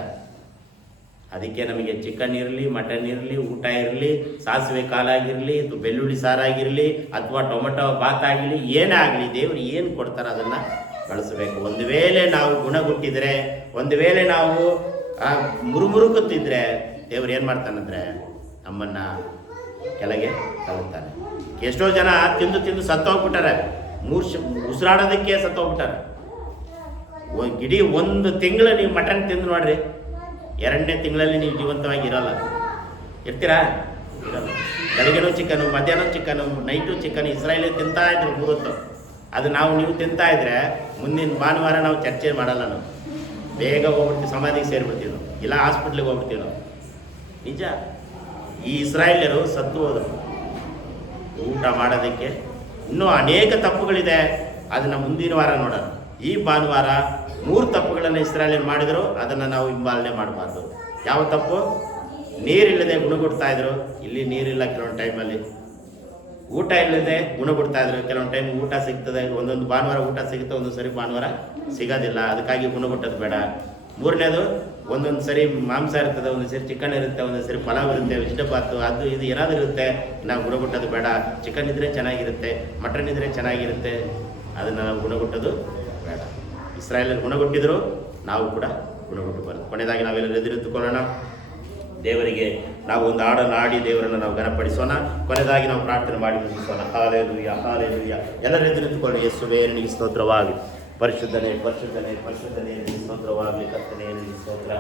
ಅದಕ್ಕೆ ನಮಗೆ ಚಿಕನ್ ಇರಲಿ, ಮಟನ್ ಇರಲಿ, ಊಟ ಇರಲಿ, ಸಾಸಿವೆ ಕಾಲಾಗಿರಲಿ, ಬೆಳ್ಳುಳ್ಳಿ ಸಾರಾಗಿರಲಿ, ಅಥವಾ ಟೊಮೆಟೊ ಬಾತ್ ಆಗಿರಲಿ, ಏನೇ ಆಗಲಿ ದೇವರು ಏನು ಕೊಡ್ತಾರೆ ಅದನ್ನು ಬಳಸಬೇಕು. ಒಂದು ವೇಳೆ ನಾವು ಗುಣಗುಟ್ಟಿದ್ರೆ, ಒಂದು ವೇಳೆ ನಾವು ಮುರುಮುರುಕುತ್ತಿದ್ರೆ ದೇವ್ರು ಏನು ಮಾಡ್ತಾನಂದ್ರೆ ನಮ್ಮನ್ನು ಕೆಳಗೆ ತಗೊಳ್ತಾನೆ. ಎಷ್ಟೋ ಜನ ತಿಂದು ತಿಂದು ಸತ್ತೋಗ್ಬಿಟ್ಟಾರೆ. ಉಸಿರಾಡೋದಕ್ಕೆ ಸತ್ತೋಗ್ಬಿಟ್ಟಾರೆ. ಇಡೀ 1 ತಿಂಗಳು ನೀವು ಮಟನ್ ತಿಂದು ನೋಡ್ರಿ, 2ನೇ ತಿಂಗಳಲ್ಲಿ ನೀವು ಜೀವಂತವಾಗಿ ಇರೋಲ್ಲ. ಇರ್ತೀರಾ? ಇರಲ್ಲ. ಬೆಳಗ್ಗೆನೂ ಚಿಕನು, ಮಧ್ಯಾಹ್ನ ಚಿಕನು, ನೈಟು ಚಿಕನ್. ಇಸ್ರಾಯೇಲಿ ತಿಂತಾ ಇದ್ರು 3 ಹೊತ್ತು. ಅದು ನೀವು ತಿಂತಾ ಇದ್ರೆ ಮುಂದಿನ ಭಾನುವಾರ ನಾವು ಚರ್ಚೆ ಮಾಡಲ್ಲ. ನಾವು ಬೇಗ ಹೋಗ್ಬಿಡ್ತೀವಿ, ಸಮಾಧಿಗೆ ಸೇರಿಬಿಡ್ತೀವಿ ನಾವು, ಇಲ್ಲ ಹಾಸ್ಪಿಟ್ಲಿಗೆ ಹೋಗ್ಬಿಡ್ತೀವಿ ನಾವು. ನಿಜ. ಈ ಇಸ್ರಾಯೇಲ್ಯರು ಸತ್ತು ಹೋದರು ಊಟ ಮಾಡೋದಕ್ಕೆ. ಇನ್ನೂ ಅನೇಕ ತಪ್ಪುಗಳಿದೆ, ಅದನ್ನು ಮುಂದಿನ ವಾರ ನೋಡೋಣ. ಈ ಭಾನುವಾರ 3 ತಪ್ಪುಗಳನ್ನು ಇಸ್ರಾಯೇಲ್ಯರು ಮಾಡಿದರು, ಅದನ್ನು ನಾವು ಹಿಂಬಾಲನೆ ಮಾಡಬಾರ್ದು. ಯಾವ ತಪ್ಪು? ನೀರಿಲ್ಲದೆ ಗುಣಗುಡ್ತಾ ಇದ್ರು. ಇಲ್ಲಿ ನೀರಿಲ್ಲ ಕೆಲವೊಂದು ಟೈಮಲ್ಲಿ. ಊಟ ಇಲ್ಲದೆ ಗುಣಗುಡ್ತಾ ಇದ್ರು. ಕೆಲವೊಂದು ಟೈಮ್ ಊಟ ಸಿಗ್ತದೆ, ಒಂದೊಂದು ಭಾನುವಾರ ಊಟ ಸಿಗುತ್ತೆ, ಒಂದೊಂದು ಸರಿ ಭಾನುವಾರ ಸಿಗೋದಿಲ್ಲ. ಅದಕ್ಕಾಗಿ ಗುಣಗುಟ್ಟೋದು ಬೇಡ. ಮೂರನೇದು ಒಂದೊಂದು ಸರಿ ಮಾಂಸ ಇರ್ತದೆ, ಒಂದೊಂದು ಸರಿ ಚಿಕನ್ ಇರುತ್ತೆ, ಒಂದೊಂದು ಸರಿ ಪಲಾವ್ ಇರುತ್ತೆ, ವೆಜಿಟೇಬಾತು ಅದು ಇದು ಏನಾದರೂ ಇರುತ್ತೆ. ನಾವು ಗುಣಗುಟ್ಟೋದು ಬೇಡ. ಚಿಕನ್ ಇದ್ದರೆ ಚೆನ್ನಾಗಿರುತ್ತೆ, ಮಟನ್ ಇದ್ದರೆ ಚೆನ್ನಾಗಿರುತ್ತೆ, ಅದನ್ನು ನಾವು ಗುಣಗುಟ್ಟೋದು ಬೇಡ. ಇಸ್ರಾಯೇಲರು ಗುಣಗುಟ್ಟಿದ್ರು, ನಾವು ಕೂಡ ಗುಣಗುಟ್ಟಬಾರದು. ಕೊನೆಯದಾಗಿ ನಾವೆಲ್ಲರೂ ಎದುರಿತ್ತುಕೊಳ್ಳೋಣ. ದೇವರಿಗೆ ನಾವು ಒಂದು ಹಾಡನ್ನು ಹಾಡಿ ದೇವರನ್ನು ನಾವು ಘನಪಡಿಸೋಣ. ಕೊನೆಯದಾಗಿ ನಾವು ಪ್ರಾರ್ಥನೆ ಮಾಡಿ ಮುಗಿಸೋಣ. Hallelujah, hallelujah. ಎಲ್ಲರೂ ಎದುರಿತ್ತುಕೊಳ್ಳಿ. ಯೇಸುವೇ ನಿನಗೆ ಸ್ತೋತ್ರವಾಗಲಿ. ಪರಿಶುದ್ಧನೇ, ಪರಿಶುದ್ಧನೇ, ಪರಿಶುದ್ಧನೇ ನಿನಗೆ ಸ್ತೋತ್ರವಾಗಲಿ. ಕರ್ತನೇ ನಿನಗೆ ಸ್ತೋತ್ರ.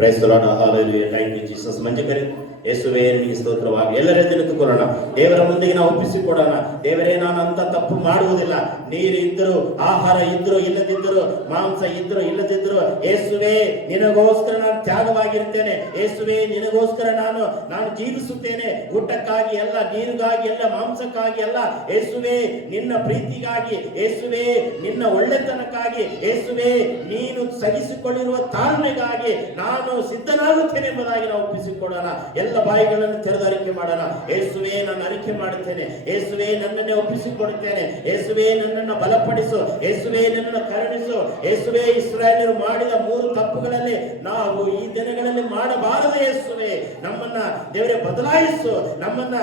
Praise the Lord. Hallelujah. Thank you Jesus. ಮಂಜಕರಿ ಯೇಸುವೇ ನಿನಗೆ ಸ್ತೋತ್ರವಾಗಲಿ. ಎಲ್ಲರೇ ನಿಂತುಕೊಳ್ಳೋಣ. ದೇವರ ಮುಂದೆ ನಾವು ಒಪ್ಪಿಸಿಕೊಡೋಣ. ದೇವರೇ, ನಾನು ಅಂತ ತಪ್ಪು ಮಾಡುವುದಿಲ್ಲ. ನೀರು ಇದ್ದರು, ಆಹಾರ ಇದ್ದರು ಇಲ್ಲದಿದ್ದರು, ಮಾಂಸ ಇದ್ದರು ಇಲ್ಲದಿದ್ದರು, ಯೇಸುವೇ ನಿನಗೋಸ್ಕರ ನಾನು ತ್ಯಾಗವಾಗಿರ್ತೇನೆ. ಯೇಸುವೇ ನಿನಗೋಸ್ಕರ ನಾನು ಜೀವಿಸುತ್ತೇನೆ. ಊಟಕ್ಕಾಗಿ ಅಲ್ಲ, ನೀರಿಗಾಗಿ ಅಲ್ಲ, ಮಾಂಸಕ್ಕಾಗಿ ಅಲ್ಲ. ಯೇಸುವೇ ನಿನ್ನ ಪ್ರೀತಿಗಾಗಿ, ಯೇಸುವೇ ನಿನ್ನ ಒಳ್ಳೆತನಕ್ಕಾಗಿ, ಯೇಸುವೇ ನೀನು ಸಹಿಸಿಕೊಳ್ಳಿರುವ ತಾಳ್ಮೆಗಾಗಿ ನಾನು ಸಿದ್ಧನಾಗುತ್ತೇನೆ ಎಂಬುದಾಗಿ ನಾವು ಒಪ್ಪಿಸಿಕೊಡೋಣ. ಎಲ್ಲ ಬಾಯಿಗಳನ್ನು ತೆರೆದು ಅರಿಕೆ ಮಾಡೋಣ. ಯೇಸುವೇ ನಾನು ಅರಿಕೆ ಮಾಡುತ್ತೇನೆ. ಯೇಸುವೇ ನನ್ನನ್ನೇ ಒಪ್ಪಿಸಿಕೊಡುತ್ತೇನೆ. ಯೇಸುವೇ ನನ್ನನ್ನು ಬಲಪಡಿಸು. ಯೇಸುವೇ ನನ್ನನ್ನು ಕರುಣಿಸು. ಯೇಸುವೇ ಇಸ್ರಾಯೇಲರು ಮಾಡಿದ 3 ತಪ್ಪುಗಳಲ್ಲಿ ನಾವು ಈ ದಿನಗಳಲ್ಲಿ ಮಾಡಬಾರದು. ಯೇಸುವೇ ನಮ್ಮನ್ನ ದೇವರೇ ಬದಲಾಯಿಸು. ನಮ್ಮನ್ನ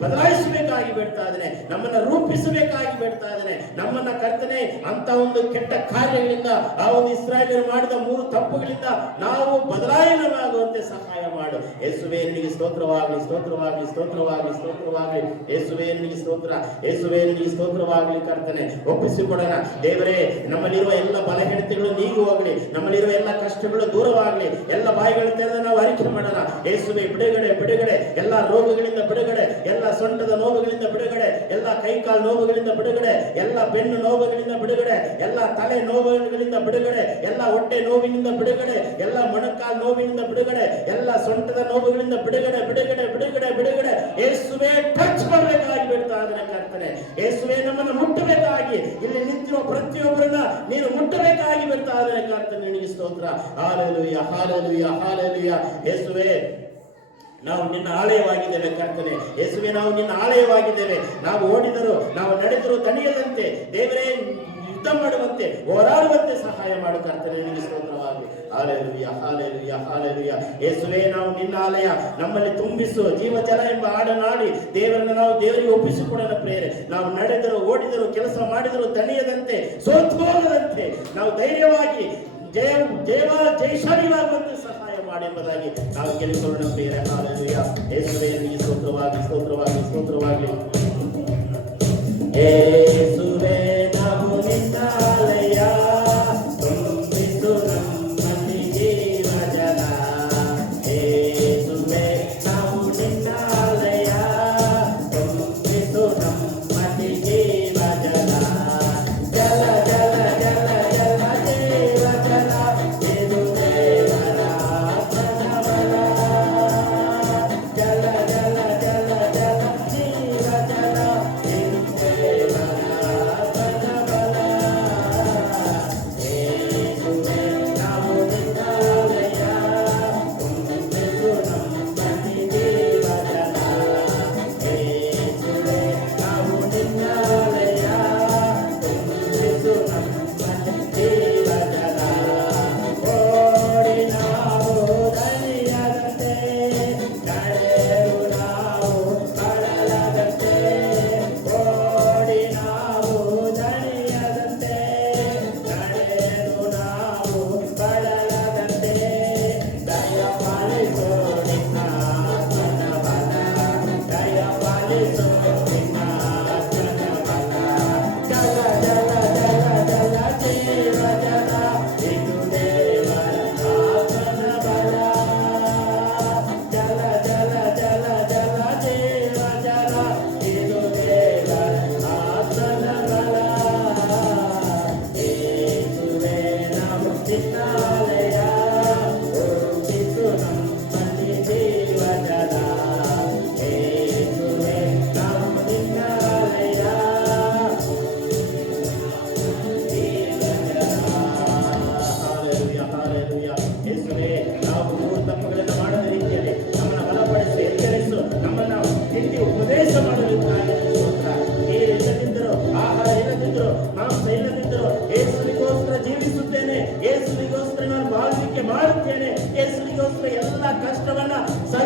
ಬದಲಾಯಿಸಬೇಕಾಗಿ ಬೇಡ್ತಾ ಇದ್ದೇನೆ. ನಮ್ಮನ್ನ ರೂಪಿಸಬೇಕಾಗಿ ಬೇಡ್ತಾ ಇದ್ದೇನೆ. ನಮ್ಮನ್ನ ಕರ್ತನೆ ಅಂತ ಒಂದು ಕೆಟ್ಟ ಕಾರ್ಯಗಳಿಂದ, ಆ ಒಂದು ಇಸ್ರಾಯೇಲರು ಮಾಡಿದ 3 ತಪ್ಪುಗಳಿಂದ ನಾವು ಬದಲಾವಣೆಯಾಗುವಂತೆ ಸಹಾಯ ಮಾಡು. ಯೇಸುವೇ ನಿನಗೆ ಸ್ತೋತ್ರವಾಗಲಿ, ಸ್ತೋತ್ರವಾಗಲಿ, ಸ್ತೋತ್ರವಾಗಲಿ, ಸ್ತೋತ್ರವಾಗಲಿ. ಯೇಸುವೇ ನಿನಗೆ ಸ್ತೋತ್ರ. ಯೇಸುವೇ ನಿನಗೆ ಸ್ತೋತ್ರವಾಗಲಿ. ಕರ್ತನೆ ಒಪ್ಪಿಸಿಕೊಡೋಣ. ದೇವರೇ, ನಮ್ಮಲ್ಲಿರುವ ಎಲ್ಲ ಬಲಹೀನತೆಗಳು ನೀಗು ಹೋಗಲಿ. ನಮ್ಮಲ್ಲಿರುವ ಎಲ್ಲ ಕಷ್ಟಗಳು ದೂರವಾಗಲಿ. ಎಲ್ಲ ಬಾಯಿಗಳು ತೆರೆದು ನಾವು ಅರಿಕೆ ಮಾಡೋಣ. ಯೇಸುವೇ ಬಿಡುಗಡೆ, ಬಿಡುಗಡೆ. ಎಲ್ಲ ರೋಗಗಳಿಂದ ಬಿಡುಗಡೆ, ಎಲ್ಲ ಸೊಂಟದ ನೋವುಗಳಿಂದ ಬಿಡುಗಡೆ, ಎಲ್ಲ ಕೈಕಾಲು ನೋವುಗಳಿಂದ ಬಿಡುಗಡೆ, ಎಲ್ಲ ಬೆನ್ನು ನೋವುಗಳಿಂದ ಬಿಡುಗಡೆ, ಎಲ್ಲ ತಲೆ ನೋವುಗಳಿಂದ ಬಿಡುಗಡೆ, ಎಲ್ಲ ಹೊಟ್ಟೆ ನೋವಿನಿಂದ ಬಿಡುಗಡೆ, ಎಲ್ಲ ಮೊಣಕಾಲು ನೋವಿನಿಂದ ಬಿಡುಗಡೆ, ಎಲ್ಲ ಸೊಂಟದ ನೋವುಗಳಿಂದ ಬಿಡುಗಡೆ, ಬಿಡುಗಡೆ, ಬಿಡುಗಡೆ, ಬಿಡುಗಡೆ. ಯೇಸುವೇ ಟಚ್ ಮಾಡಬೇಕಾಗಿ ಬಿಡ್ತಾ ಇದ್ದಾನೆ ಕರ್ತನೆ. ಯೇಸುವೇ ನಮ್ಮನ್ನು ಮುಟ್ಟಬೇಕಾಗಿ, ಇಲ್ಲಿ ನಿಂತಿರುವ ಪ್ರತಿಯೊಬ್ಬರನ್ನ ನೀನು ಮುಟ್ಟಬೇಕಾಗಿ ಬಿಡ್ತಾ ಇದ್ದಾನೆ ಕರ್ತನೆ. ನಿನಗೆ ಸ್ತೋತ್ರ. Hallelujah, hallelujah, hallelujah. ಯೇಸುವೇ ನಾವು ನಿನ್ನ ಆಲಯವಾಗಿದ್ದೇವೆ ಕರ್ತನೆ. ಯೇಸುವೇ ನಾವು ನಿನ್ನ ಆಲಯವಾಗಿದ್ದೇವೆ. ನಾವು ಓಡಿದರು, ನಾವು ನಡೆದರು ತಣಿಯದಂತೆ, ದೇವರೇ ಯುದ್ಧ ಮಾಡುವಂತೆ, ಹೋರಾಡುವಂತೆ ಸಹಾಯ ಮಾಡು ಕರ್ತನೆ. ನಿನಗೆ ಸ್ತೋತ್ರವಾಗಲಿ. Hallelujah, hallelujah, hallelujah. ಯೇಸುವೇ ನಾವು ನಿನ್ನ ಆಲಯ, ನಮ್ಮಲ್ಲಿ ತುಂಬಿಸು. ಜೀವಜಲ ಎಂಬ ಹಾಡನಾಡಿ ದೇವರನ್ನು ನಾವು ದೇವರಿಗೆ ಒಪ್ಪಿಸಿಕೊಡೋಣ ಪ್ರೇರೆ. ನಾವು ನಡೆದರು, ಓಡಿದರು, ಕೆಲಸ ಮಾಡಿದರು ತಣಿಯದಂತೆ, ಸೋತು ಹೋಗದಂತೆ, ನಾವು ಧೈರ್ಯವಾಗಿ ಜಯಶಾಲಿಯಾಗುವಂತೆ ಸಹಾಯ ಮಾಡಿ ಎಂಬುದಾಗಿ ನಾವು ಕೇಳಿಕೊಳ್ಳೋಣ ಪ್ರಿಯರೇ. ಹಾಲೆಲೂಯ. ಯೇಸುವೇ ನಿನಗೆ ಸ್ತೋತ್ರವಾಗಲಿ, ಸ್ತೋತ್ರವಾಗಲಿ, ಸ್ತೋತ್ರವಾಗಲಿ. ಯೇಸುವೇ ನಾವು ನಿನ್ನ ಆಲಯ, ತುಂಬಿಸು ನಮ್ಮಲ್ಲಿ ಜೀವಜಲ. ಯೇಸುವೇ ನಾವು ನಿನ್ನ ಆಲಯ, ತುಂಬಿಸು ನಮ್ಮಲ್ಲಿ ಜೀವಜಲ. ಜಲ ಜಲ ಜಲ ಜಲ ಜೀವಜಲ, ಇದು ದೇವರ ಆತ್ಮಬಲ. ಜಲ ಜಲ ಜಲ ಜಲ ಜೀವಜಲ, ಇದು ದೇವರ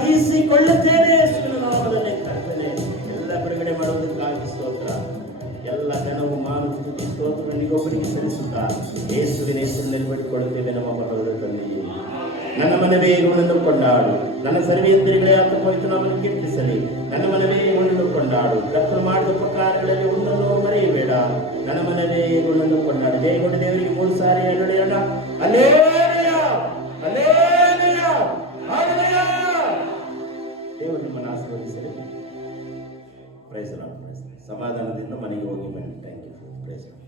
ಅರ್ಪಿಸಿಕೊಳ್ಳುತ್ತೇನೆ ಯೇಸುವಿನ ನಾಮದಲ್ಲಿ ಕರ್ತನೆ. ಎಲ್ಲ ಬಿಡುಗಡೆ ಮಾಡುವುದಕ್ಕಾಗಿ ಸ್ತೋತ್ರ. ಎಲ್ಲ ಜನವು ಮಾನವ ಸ್ತುತಿ ಸ್ತೋತ್ರ ನಿಗೊಬ್ಬರಿಗೆ ಸಲ್ಲಿಸುತ್ತಾ ಯೇಸುವಿನ ಹೆಸರಿನಲ್ಲಿ ಬೇಡಿಕೊಳ್ಳುತ್ತೇವೆ ನಮ್ಮ ಪರಲೋಕದ ತಂದೆಯೇ. ನನ್ನ ಮನವೇ ಗುಣನ್ನು ಕೊಂಡಾಡು, ನನ್ನ ಸರ್ವೇಂದ್ರಿಯಗಳೇ ಆತ ಪವಿತ್ರ ನಾಮವನ್ನು ಕೀರ್ತಿಸಲಿ. ನನ್ನ ಮನವೇ ಗುಣನ್ನು ಕೊಂಡಾಡು, ಕರ್ತನು ಮಾಡಿದ ಉಪಕಾರಗಳಲ್ಲಿ ಒಂದನ್ನು ಮರೆಯಬೇಡ. ನನ್ನ ಮನವೇ ಗುಣನ್ನು ಕೊಂಡಾಡು. ಜಯಗೊಂಡ ದೇವರಿಗೆ 3 ಸಾರಿ ಅಲ್ಲೆಲೂಯ, ಹಲ್ಲೆಲೂಯಾ, ಹಲ್ಲೆಲೂಯಾ, ಹಲ್ಲೆಲೂಯಾ. ದೇವರು ನಿಮ್ಮನ್ನು ಆಶೀರ್ವದಿಸಲಿ. Praise Lord. ಸಮಾಧಾನದಿಂದ ಮನೆಗೆ ಹೋಗಿ ಬನ್ನಿ. Thank you. Praise lord.